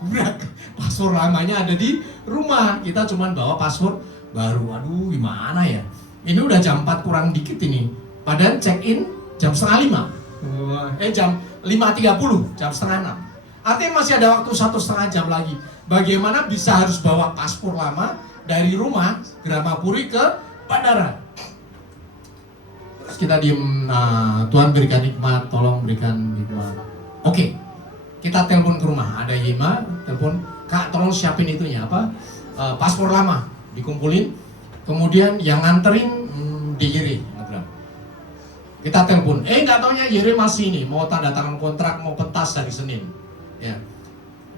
Kubrak, paspor lamanya ada di rumah. Kita cuma bawa paspor baru. Aduh, gimana ya? Ini udah jam 4 kurang dikit ini. Padahal check-in jam 4:30. Jam 5.30, jam 5:30. Artinya masih ada waktu 1,5 jam lagi. Bagaimana bisa harus bawa paspor lama dari rumah Gramapuri ke bandara? Terus kita diem, nah, Tuhan berikan hikmat, tolong berikan hikmat. Oke, kita telepon ke rumah, ada Yema, telepon, Kak tolong siapin itunya, apa, paspor lama, dikumpulin, kemudian yang nganterin di Yeri. Kita telepon, nggak taunya Yeri masih ini, mau tanda tangan kontrak, mau pentas dari Senin. Ya.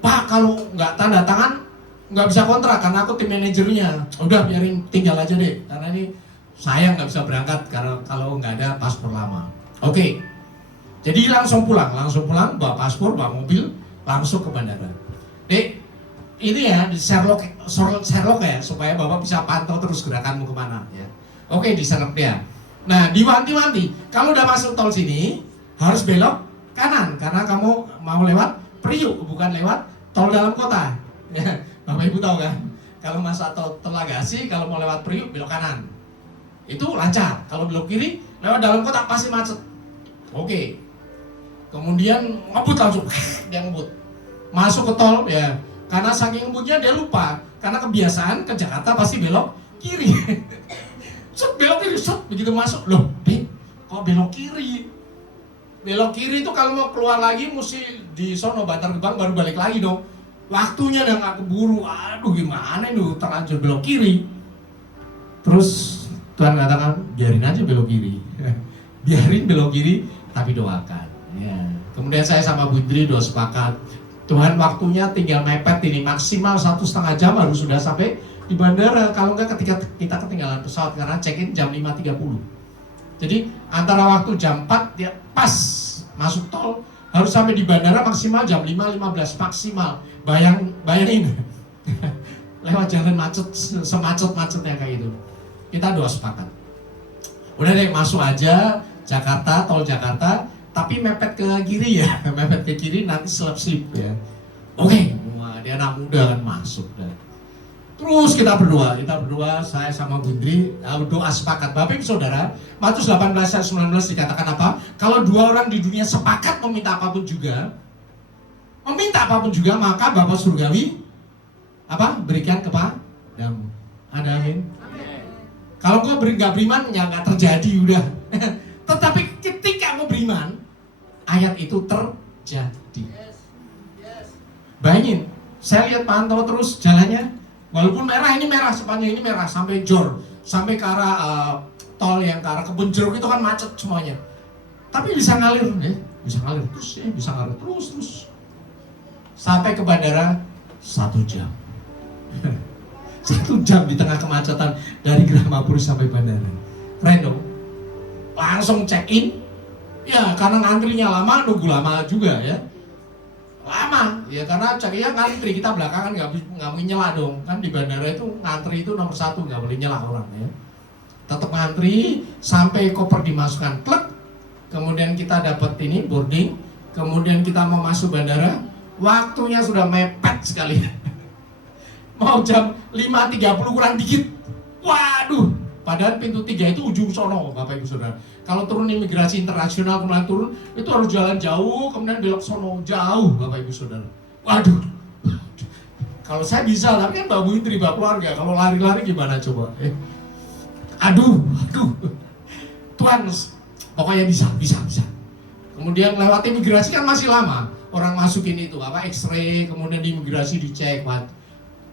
Pak, kalau nggak tanda tangan, nggak bisa kontrak, karena aku tim manajernya. Udah biarin, tinggal aja deh, karena ini saya nggak bisa berangkat karena kalau nggak ada paspor lama. Oke, jadi langsung pulang, bawa paspor, bawa mobil, langsung ke bandara. Dek, ini ya di Sherlock ya, supaya Bapak bisa pantau terus gerakanmu kemana. Ya. Oke, di Sherlock dia. Nah, diwanti-wanti, kalau udah masuk tol sini, harus belok kanan, karena kamu mau lewat Priuk, bukan lewat tol dalam kota. Ya, Bapak Ibu tahu kan? Kalau masa tol Telagasi, kalau mau lewat Priuk, belok kanan. Itu lancar, kalau belok kiri, lewat dalam kota pasti macet. Oke. Kemudian ngebut langsung, dia ngebut. Masuk ke tol, ya, karena saking ngebutnya dia lupa, karena kebiasaan ke Jakarta pasti belok kiri. Set, belok kiri, set, begitu masuk, loh, kok belok kiri? Belok kiri itu kalau mau keluar lagi mesti di sono Bantar Gebang baru balik lagi dong. Waktunya udah nggak keburu, aduh gimana ini terlanjur belok kiri. Terus Tuhan katakan, biarin aja belok kiri. Biarin belok kiri, tapi doakan. Ya. Kemudian saya sama Bu Indri doa sepakat. Tuhan waktunya tinggal mepet ini, maksimal 1,5 jam harus sudah sampai di bandara, kalau enggak ketika kita ketinggalan pesawat karena check-in jam 5.30. Jadi antara waktu jam 4 dia pas masuk tol harus sampai di bandara maksimal jam 5.15 maksimal. Bayangin lewat jalan macet, semacet-macetnya kayak gitu. Kita doa sepakat. Udah deh, masuk aja Jakarta, tol Jakarta, tapi mepet ke kiri ya, mepet ke kiri nanti slip ya. Oke, wah dia anak muda kan masuk dah. Terus kita berdoa, saya sama Bu Indri, doa sepakat. Bapak Ibu Saudara, Matius 18 ayat 19 dikatakan apa? Kalau dua orang di dunia sepakat meminta apapun juga, maka Bapa Surgawi apa? Berikan kepadamu. Ada amin? Kalau kau nggak beriman, ya nggak terjadi udah. Tetapi ketika kau beriman, ayat itu terjadi. Bayangin, saya lihat pantau terus jalannya. Walaupun merah, ini merah, sepanjang ini merah sampai Jor, sampai ke arah tol yang ke arah Kebun Jeruk itu kan macet semuanya. Tapi bisa ngalir, bisa ngalir terus, sampai ke bandara 1 jam. 1 jam di tengah kemacetan dari Gramapuri sampai bandara. Keren dong. Langsung check in. Ya karena ngantrinya lama, nunggu lama juga ya. Lama, ya karena caknya ngantri, kita belakangan nggak mau nyela dong, kan di bandara itu ngantri itu nomor 1, nggak boleh nyela orang ya. Tetap ngantri sampai koper dimasukkan klek, kemudian kita dapat ini boarding, kemudian kita mau masuk bandara, waktunya sudah mepet sekali. Mau jam 5.30 kurang dikit, waduh, padahal pintu 3 itu ujung sono, Bapak Ibu Saudara. Kalau turun imigrasi internasional, kemudian turun, itu harus jalan jauh, kemudian belok sono jauh, Bapak Ibu Saudara. Waduh, kalau saya bisa, tapi kan Mbak Bu Indri, Mbak keluarga, kalau lari-lari gimana coba? Aduh, Tuhan, pokoknya bisa. Kemudian lewat imigrasi kan masih lama, orang masukin itu, X-ray, kemudian di imigrasi dicek,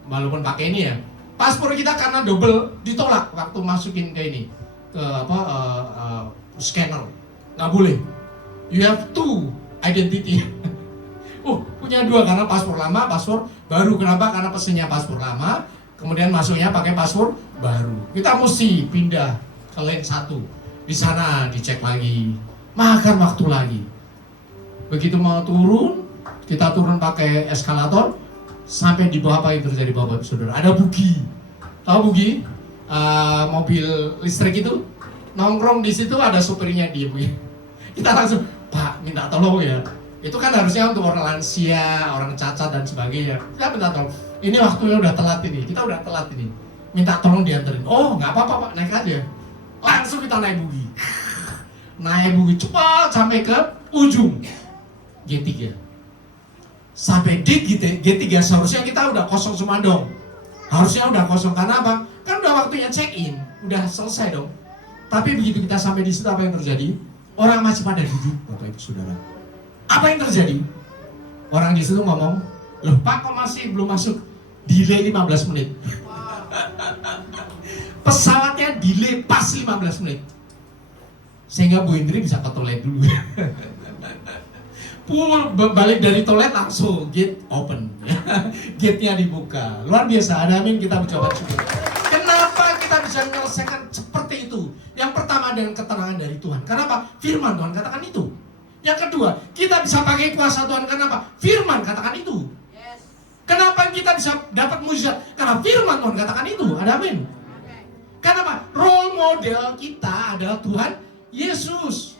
walaupun pakai ini ya, paspor kita karena double ditolak waktu masukin ke ini, ke scanner, nggak boleh. You have 2 identity. Punya 2 karena paspor lama, paspor baru. Kenapa? Karena pesennya paspor lama, kemudian masuknya pakai paspor baru. Kita mesti pindah ke lane 1. Di sana dicek lagi, makan waktu lagi. Begitu mau turun, kita turun pakai eskalator, sampai di bawah apa yang terjadi Bapak Ibu Saudara? Ada bugi. Tahu bugi? Mobil listrik itu nongkrong di situ, ada supirnya dia Bu. Kita langsung, Pak minta tolong ya. Itu kan harusnya untuk orang lansia, orang cacat dan sebagainya. Kita minta tolong. Ini waktunya udah telat ini. Kita udah telat ini. Minta tolong dianterin. Oh nggak apa-apa Pak, naik aja. Langsung kita naik bugi. Naik bugi cepat sampai ke ujung G3. Sampai di G3 seharusnya kita udah kosong semua dong. Harusnya udah kosong, karena apa? Kan udah waktunya check in, udah selesai dong. Tapi begitu kita sampai di situ, apa yang terjadi? Orang masih pada duduk, Bapak Ibu Saudara. Apa yang terjadi? Orang di situ ngomong, loh Pak kok masih belum masuk? Delay 15 menit. Pesawatnya delay pas 15 menit. Sehingga Bu Indri bisa ke toilet dulu. Balik dari toilet langsung gate open. Gate-nya dibuka. Luar biasa, ada amin, kita mencoba syukur. Kenapa kita bisa menyelesaikan seperti itu? Yang pertama dengan keterangan dari Tuhan. Kenapa? Firman Tuhan katakan itu. Yang kedua, kita bisa pakai kuasa Tuhan. Kenapa? Firman katakan itu. Kenapa kita bisa dapat mujizat? Karena firman Tuhan katakan itu. Ada amin. Kenapa? Role model kita adalah Tuhan Yesus.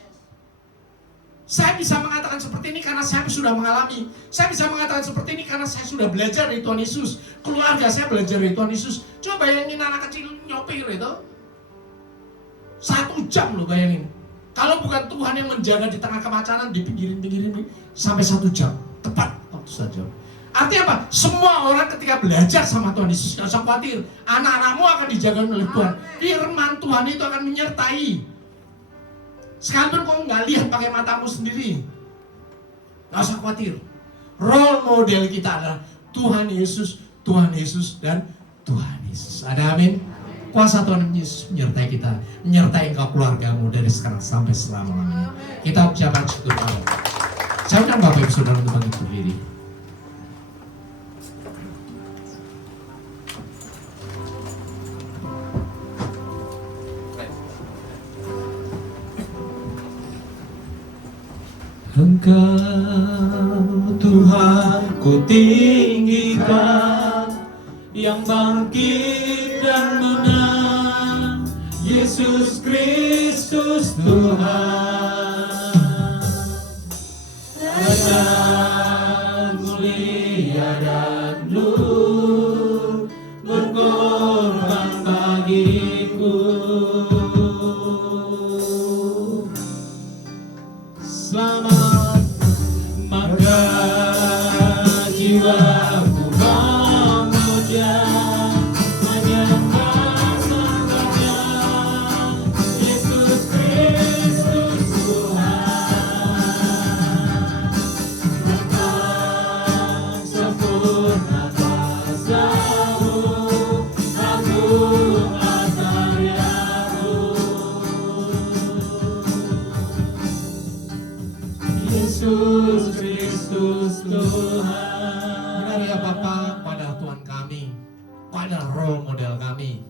Saya bisa mengatakan seperti ini karena saya sudah mengalami. Saya bisa mengatakan seperti ini karena saya sudah belajar dari Tuhan Yesus. Keluarga saya belajar dari Tuhan Yesus. Coba bayangin anak kecil nyopir itu 1 jam loh, bayangin. Kalau bukan Tuhan yang menjaga di tengah kemacetan, di pinggirin-pinggirin sampai 1 jam. Tepat waktu saja. Artinya apa? Semua orang ketika belajar sama Tuhan Yesus, gak usah khawatir. Anak-anakmu akan dijaga oleh Tuhan. Firman Tuhan itu akan menyertai. Sekalipun kau nggak lihat pakai matamu sendiri, nggak usah khawatir. Role model kita adalah Tuhan Yesus, dan Tuhan Yesus. Ada amin. Kuasa Tuhan Yesus menyertai kita, menyertai engkau keluargamu dari sekarang sampai selama-lamanya. Kita ucapkan syukur Allah. Saya undang Bapak Ibu Saudara untuk bangkit berdiri. Engkau Tuhan ku tinggikan, yang bangkit dan menang, Yesus Kristus Tuhan. Akan mulia dan nur berkorban bagiku. Selamat, maka jiwaku memuja, menyembah sembahnya, Yesus Kristus Tuhan. Engkau sempurna kuasa-Mu, agung karya-Mu. Yesus Kristus Tuhan. Benar ya Bapa, pada Tuhan kami, pada role model kami.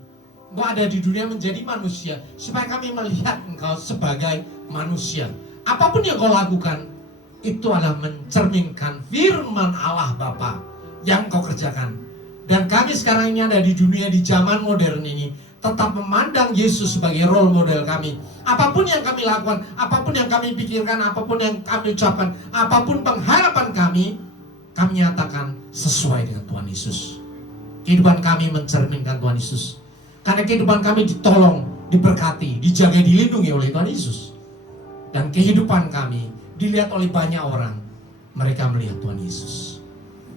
Engkau ada di dunia menjadi manusia, supaya kami melihat Engkau sebagai manusia. Apapun yang Kau lakukan, itu adalah mencerminkan firman Allah Bapa yang Kau kerjakan. Dan kami sekarang ini ada di dunia, di zaman modern ini, tetap memandang Yesus sebagai role model kami. Apapun yang kami lakukan, apapun yang kami pikirkan, apapun yang kami ucapkan, apapun pengharapan kami nyatakan sesuai dengan Tuhan Yesus. Kehidupan kami mencerminkan Tuhan Yesus. Karena kehidupan kami ditolong, diberkati, dijaga, dilindungi oleh Tuhan Yesus. Dan kehidupan kami dilihat oleh banyak orang. Mereka melihat Tuhan Yesus.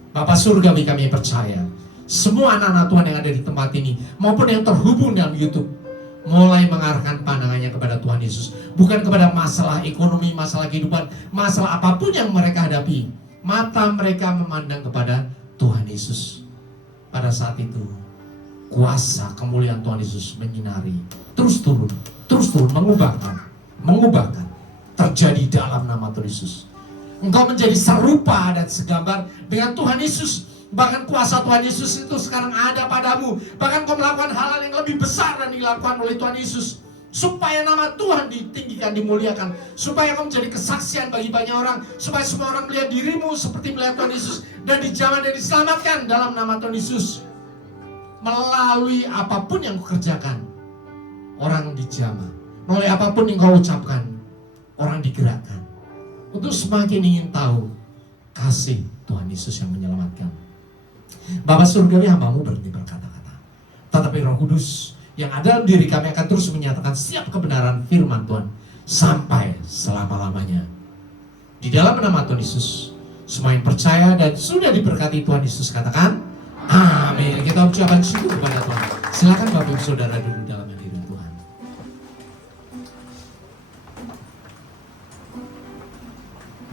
Bapa Surgawi, kami percaya semua anak-anak Tuhan yang ada di tempat ini, maupun yang terhubung dalam YouTube, mulai mengarahkan pandangannya kepada Tuhan Yesus. Bukan kepada masalah ekonomi, masalah kehidupan, masalah apapun yang mereka hadapi. Mata mereka memandang kepada Tuhan Yesus. Pada saat itu, kuasa kemuliaan Tuhan Yesus menyinari, terus turun, mengubahkan, terjadi dalam nama Tuhan Yesus. Engkau menjadi serupa dan segambar dengan Tuhan Yesus. Bahkan kuasa Tuhan Yesus itu sekarang ada padamu. Bahkan kau melakukan hal-hal yang lebih besar dan dilakukan oleh Tuhan Yesus. Supaya nama Tuhan ditinggikan, dimuliakan. Supaya kau menjadi kesaksian bagi banyak orang. Supaya semua orang melihat dirimu seperti melihat Tuhan Yesus. Dan dijamah dan diselamatkan dalam nama Tuhan Yesus. Melalui apapun yang kau kerjakan, orang dijamah. Melalui apapun yang kau ucapkan, orang digerakkan. Untuk semakin ingin tahu kasih Tuhan Yesus yang menyelamatkan. Bapa Surgawi, hamba-Mu berhenti berkata-kata. Tetapi Roh Kudus yang ada dalam diri kami akan terus menyatakan setiap kebenaran firman Tuhan sampai selama-lamanya. Di dalam nama Tuhan Yesus, semua yang percaya dan sudah diberkati Tuhan Yesus katakan amin. Kita ucapkan syukur kepada Tuhan. Silakan Bapak Ibu Saudara duduk dalam hadirat Tuhan.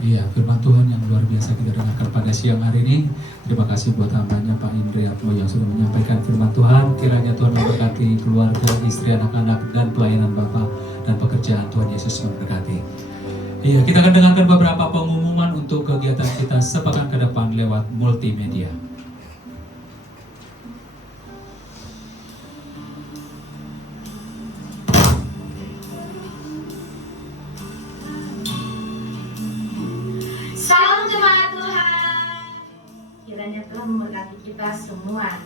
Iya, firman Tuhan yang luar biasa kita dengarkan pada siang hari ini. Terima kasih buat hambanya Pak Indriatmo yang sudah menyampaikan firman Tuhan. Kiranya Tuhan memberkati keluarga, istri, anak-anak, dan pelayanan Bapak dan pekerjaan. Tuhan Yesus memberkati. Iya, kita akan dengarkan beberapa pengumuman untuk kegiatan kita sepekan ke depan lewat multimedia. Salam jemaat Tuhan. Kiranya Tuhan memberkati kita semua.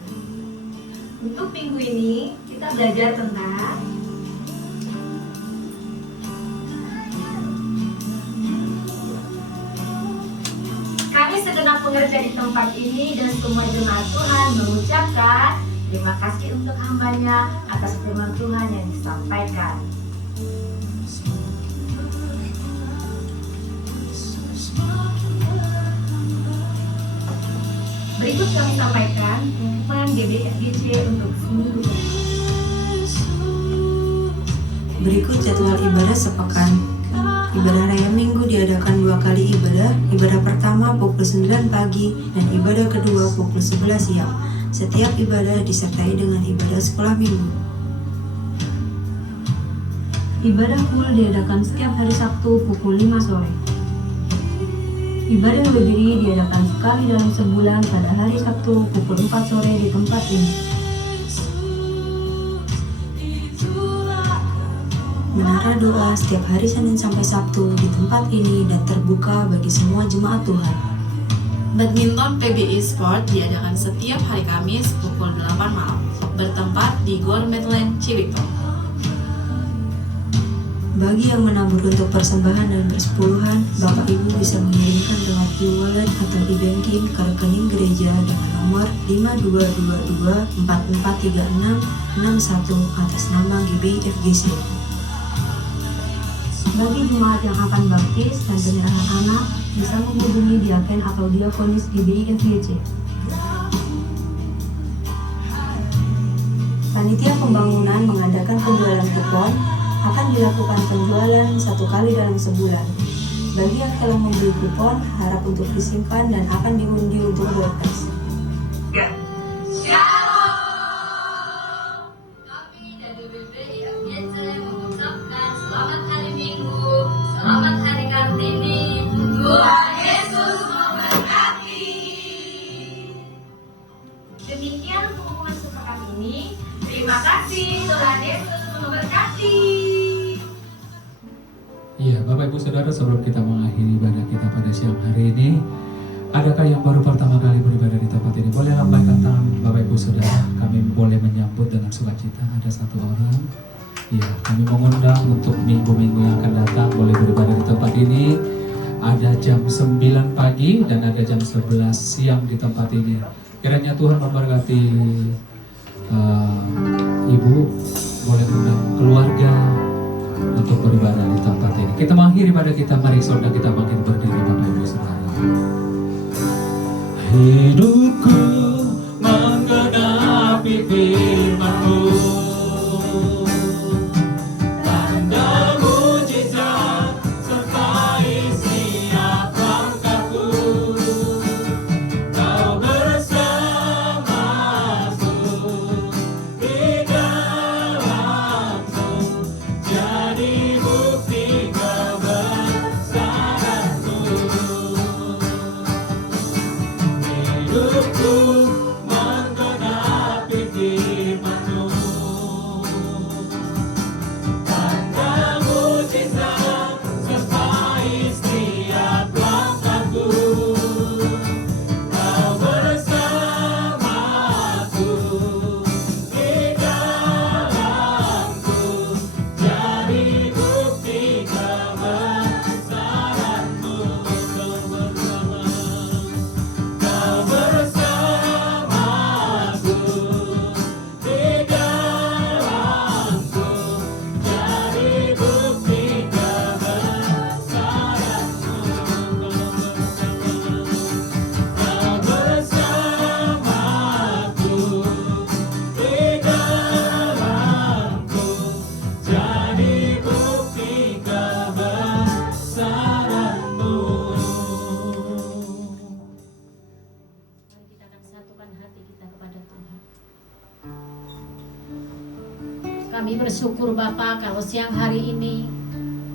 Untuk minggu ini kita belajar tentang kami segenap pengerja di tempat ini dan semua jemaat Tuhan mengucapkan terima kasih untuk hambanya atas firman Tuhan yang disampaikan. Berikut kami sampaikan pengumuman GBFGC untuk seminggu ini. Berikut jadwal ibadah sepekan. Ibadah raya minggu diadakan 2 kali ibadah. Ibadah pertama pukul 9 pagi dan ibadah kedua pukul 11 siang. Setiap ibadah disertai dengan ibadah sekolah minggu. Ibadah full diadakan setiap hari Sabtu pukul 5 sore. Ibadah berdiri diadakan sekali dalam sebulan pada hari Sabtu pukul 4 sore di tempat ini. Menara doa setiap hari Senin sampai Sabtu di tempat ini dan terbuka bagi semua jemaat Tuhan. Badminton PBI Sport diadakan setiap hari Kamis pukul 8 malam, bertempat di Gor Medland Ciwidey. Bagi yang menabur untuk persembahan dan persepuluhan, Bapak Ibu bisa mengirimkan lewat e-wallet atau e-banking ke rekening gereja dengan nomor 5222443661 atas nama GBI FGC. Bagi jemaat yang akan baptis dan penyerahan anak, bisa menghubungi diaken atau diakonis GBI FGC. Panitia pembangunan mengadakan penjualan kupon, akan dilakukan penjualan 1 kali dalam sebulan. Bagi yang telah membeli kupon, harap untuk disimpan dan akan diundi untuk door prize. Shalom. Kami dari BPI FGC mengucapkan selamat hari Minggu, selamat hari Kartini. Tuhan Yesus memberkati. Demikian pengumuman sepekan ini. Terima kasih, Tuhan Yesus memberkati. Iya, Bapak Ibu Saudara, sebelum kita mengakhiri ibadah kita pada siang hari ini, adakah yang baru pertama kali beribadah di tempat ini? Boleh lambaikan tangan Bapak Ibu Saudara, kami boleh menyambut dengan sukacita. Ada 1 orang. Iya, kami mengundang untuk minggu-minggu yang akan datang boleh beribadah di tempat ini. Ada jam 9 pagi dan ada jam 11 siang di tempat ini. Kiranya Tuhan memberkati Ibu, boleh undang keluarga untuk beribadah di tempat ini. Kita mengakhiri pada kita, mari saudara kita makin berdiri Bapak Ibu Saudara. Hidupku menggenapi firman-Mu, tanda mujizat sertai setiap langkahku. Kau bersamaku di dalamku, jadi bukti kebesaran-Mu. Hidupku menggenapi firman-Mu, tanda mujizat sertai setiap langkahku. Kau bersamaku di dalamku, jadi bukti kebesaran-Mu. Kau bersamaku Kami bersyukur Bapa kalau siang hari ini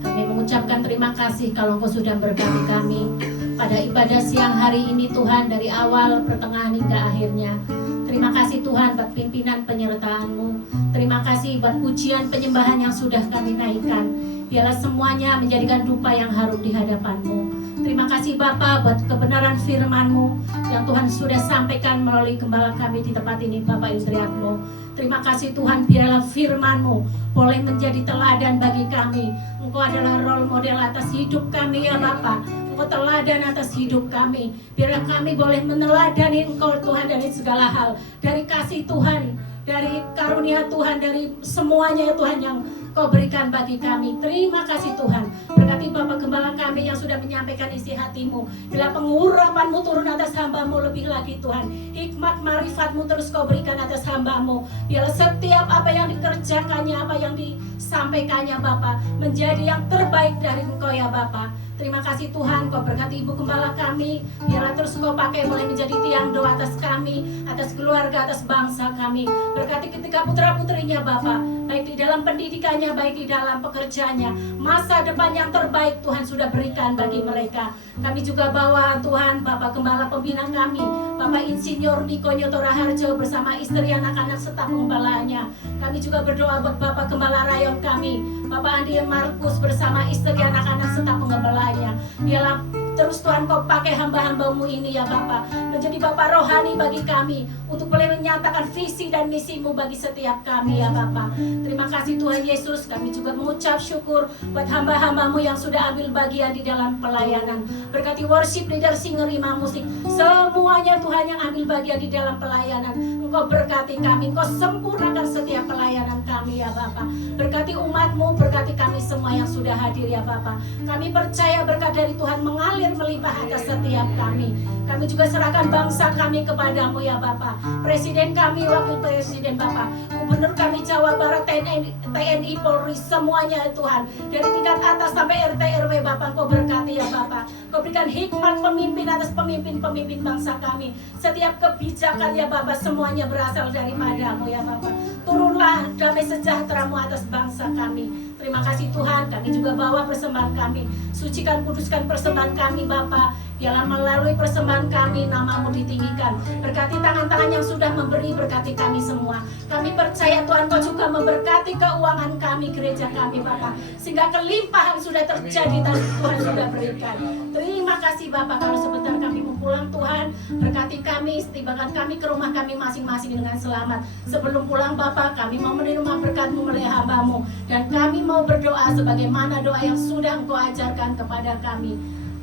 kami mengucapkan terima kasih kalau Engkau sudah berkati kami pada ibadah siang hari ini Tuhan, dari awal, pertengahan hingga akhirnya. Terima kasih Tuhan buat pimpinan penyertaan-Mu. Terima kasih buat pujian penyembahan yang sudah kami naikkan. Biarlah semuanya menjadikan dupa yang harum di hadapan-Mu. Terima kasih Bapa buat kebenaran firman-Mu yang Tuhan sudah sampaikan melalui gembala kami di tempat ini, Bapak Yusriatmo. Terima kasih Tuhan, biarlah firman-Mu boleh menjadi teladan bagi kami. Engkau adalah role model atas hidup kami ya Bapa. Engkau teladan atas hidup kami. Biarlah kami boleh meneladani Engkau Tuhan dari segala hal. Dari kasih Tuhan, dari karunia Tuhan, dari semuanya ya Tuhan yang Kau berikan bagi kami. Terima kasih Tuhan. Berkati Bapak Gembala kami yang sudah menyampaikan isi hati-Mu. Bila pengurapan-Mu turun atas hamba-Mu lebih lagi Tuhan. Hikmat marifat-Mu terus Kau berikan atas hamba-Mu. Biarlah setiap apa yang dikerjakannya, apa yang disampaikannya Bapak, menjadi yang terbaik dari Engkau ya Bapak. Terima kasih Tuhan, Kau berkati Ibu Gembala kami. Biarlah terus Kau pakai boleh menjadi tiang doa atas kami, atas keluarga, atas bangsa kami. Berkati ketika putra-putrinya Bapak, baik di dalam pendidikannya, baik di dalam pekerjaannya. Masa depan yang terbaik Tuhan sudah berikan bagi mereka. Kami juga bawa Tuhan Bapak Gembala pembina kami, Bapak Insinyur Niko Nyoto Raharjo bersama istri anak-anak serta pengembalaannya. Kami juga berdoa buat Bapak Gembala Rayon kami, Bapak Andi Markus bersama istri anak-anak serta pengembalaannya. Biarlah terus Tuhan Kau pakai hamba-hamba-Mu ini ya Bapak, menjadi Bapak rohani bagi kami, untuk boleh menyatakan visi dan misi-Mu bagi setiap kami ya Bapak. Terima kasih Tuhan Yesus. Kami juga mengucap syukur buat hamba-hamba-Mu yang sudah ambil bagian di dalam pelayanan. Berkati worship leader, singer, imam musik, semuanya Tuhan yang ambil bagian di dalam pelayanan. Engkau berkati kami, Engkau sempurnakan setiap pelayanan kami ya Bapak. Berkati umat-Mu, berkati kami semua yang sudah hadir ya Bapak. Kami percaya berkat dari Tuhan mengalir melimpah atas setiap kami. Kami juga serahkan bangsa kami kepadamu ya Bapak. Presiden kami, wakil presiden Bapak, gubernur kami Jawa Barat, TNI, Polri, semuanya ya Tuhan. Dari tingkat atas sampai RT RW Bapak, Kau berkati ya Bapak. Kau berikan hikmat pemimpin atas pemimpin-pemimpin bangsa kami. Setiap kebijakan ya Bapak, semuanya berasal daripadamu ya Bapak. Turunlah damai sejahtera-Mu atas bangsa kami. Terima kasih Tuhan. Kami juga bawa persembahan kami. Sucikan, kuduskan persembahan kami Bapak. Biarlah melalui persembahan kami nama-Mu ditinggikan. Berkati tangan-tangan yang sudah memberi, berkati kami semua. Kami percaya Tuhan Kau juga memberkati keuangan kami, gereja kami Bapak, sehingga kelimpahan sudah terjadi dan Tuhan sudah berikan. Terima kasih Bapak. Kalau sebentar kami mau pulang Tuhan, berkati kami, tibakan kami ke rumah kami masing-masing dengan selamat. Sebelum pulang Bapak, kami mau menerima berkat-Mu melalui hamba-Mu, dan kami mau berdoa sebagaimana doa yang sudah Engkau ajarkan kepada kami.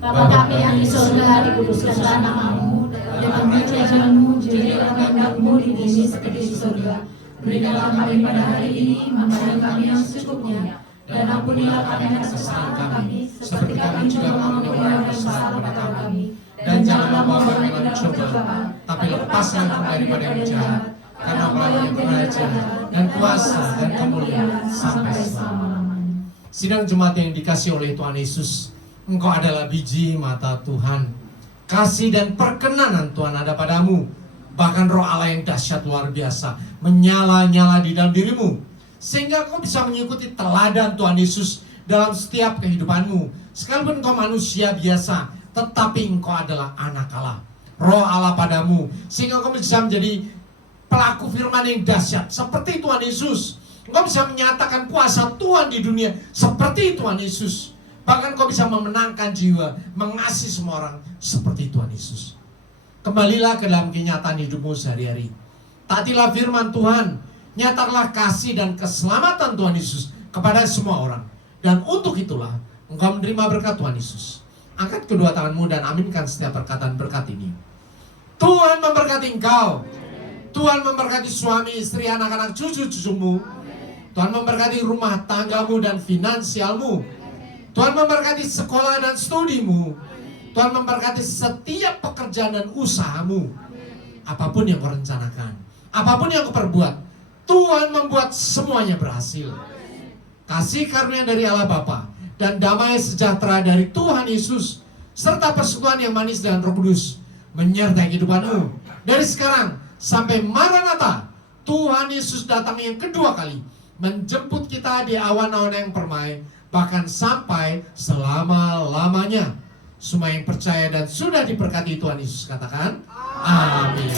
Bapa kami yang di surga, dikuduskanlah nama-Mu, datanglah kerajaan-Mu, jadilah kehendak-Mu di bumi seperti di surga. Berikanlah kami pada hari ini makanan kami yang secukupnya, dan ampunilah kami atas kesalahan kami, seperti kami juga mengampuni orang yang bersalah kepada kami. Dan janganlah bawa kami dalam cobaan, tapi lepaslah kami daripada yang jahat, karena Engkau yang kerajaan dan kuasa dan kemuliaan sampai selama-lamanya. Sidang jemaat yang dikasihi oleh Tuhan Yesus, Engkau adalah biji mata Tuhan. Kasih dan perkenanan Tuhan ada padamu. Bahkan roh Allah yang dahsyat luar biasa menyala-nyala di dalam dirimu, sehingga kau bisa mengikuti teladan Tuhan Yesus dalam setiap kehidupanmu. Sekalipun kau manusia biasa, tetapi engkau adalah anak Allah. Roh Allah padamu, sehingga kau bisa menjadi pelaku firman yang dahsyat seperti Tuhan Yesus. Engkau bisa menyatakan kuasa Tuhan di dunia seperti Tuhan Yesus. Bahkan kau bisa memenangkan jiwa, mengasihi semua orang seperti Tuhan Yesus. Kembalilah ke dalam kenyataan hidupmu sehari-hari. Taatilah firman Tuhan, nyatakanlah kasih dan keselamatan Tuhan Yesus kepada semua orang. Dan untuk itulah engkau menerima berkat Tuhan Yesus. Angkat kedua tanganmu dan aminkan setiap perkataan berkat ini. Tuhan memberkati engkau. Tuhan memberkati suami, istri, anak-anak, cucu-cucumu. Tuhan memberkati rumah tanggamu dan finansialmu. Tuhan memberkati sekolah dan studimu. Tuhan memberkati setiap pekerjaan dan usahamu. Apapun yang kau rencanakan, apapun yang kau perbuat, Tuhan membuat semuanya berhasil. Kasih karunia dari Allah Bapa dan damai sejahtera dari Tuhan Yesus, serta persekutuan yang manis dengan Roh Kudus menyertai kehidupanmu dari sekarang sampai Maranatha, Tuhan Yesus datang yang kedua kali, menjemput kita di awan-awan yang permai, bahkan sampai selama-lamanya. Semua yang percaya dan sudah diberkati Tuhan Yesus katakan, amin.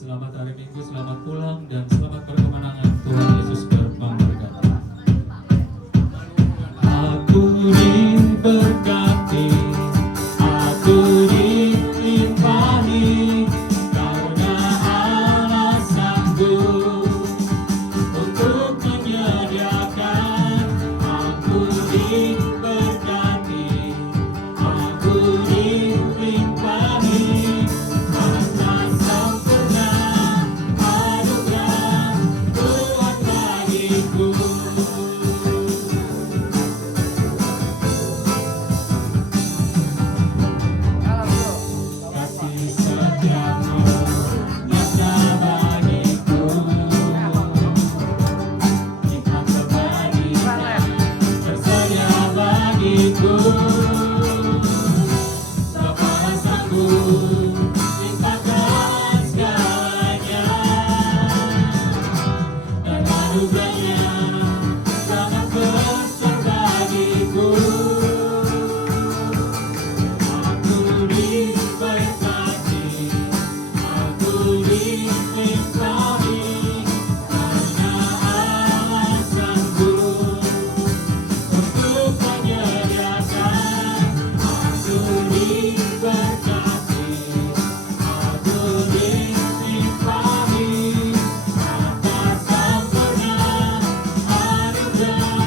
Selamat hari Minggu, selamat pulang, dan selamat berkemenangan. Tuhan Yesus memberkati. Aku diberkati, aku dilimpahi, karena Allah sanggup untuk menyediakan. Aku diberkati, aku dilimpahi, karena sempurna anugerah Tuhan bagiku. Kasih setiamu nyata bagiku, nikmat kebaikan tersedia bagiku. Bapa sanggup limpahkan segalanya, dan anugerahnya sangat besar bagiku. Aku diberkati, aku dilimpahi, karena Allah sanggup untuk menyediakan. Aku diberkati, aku dilimpahi, atas sempurna anugerah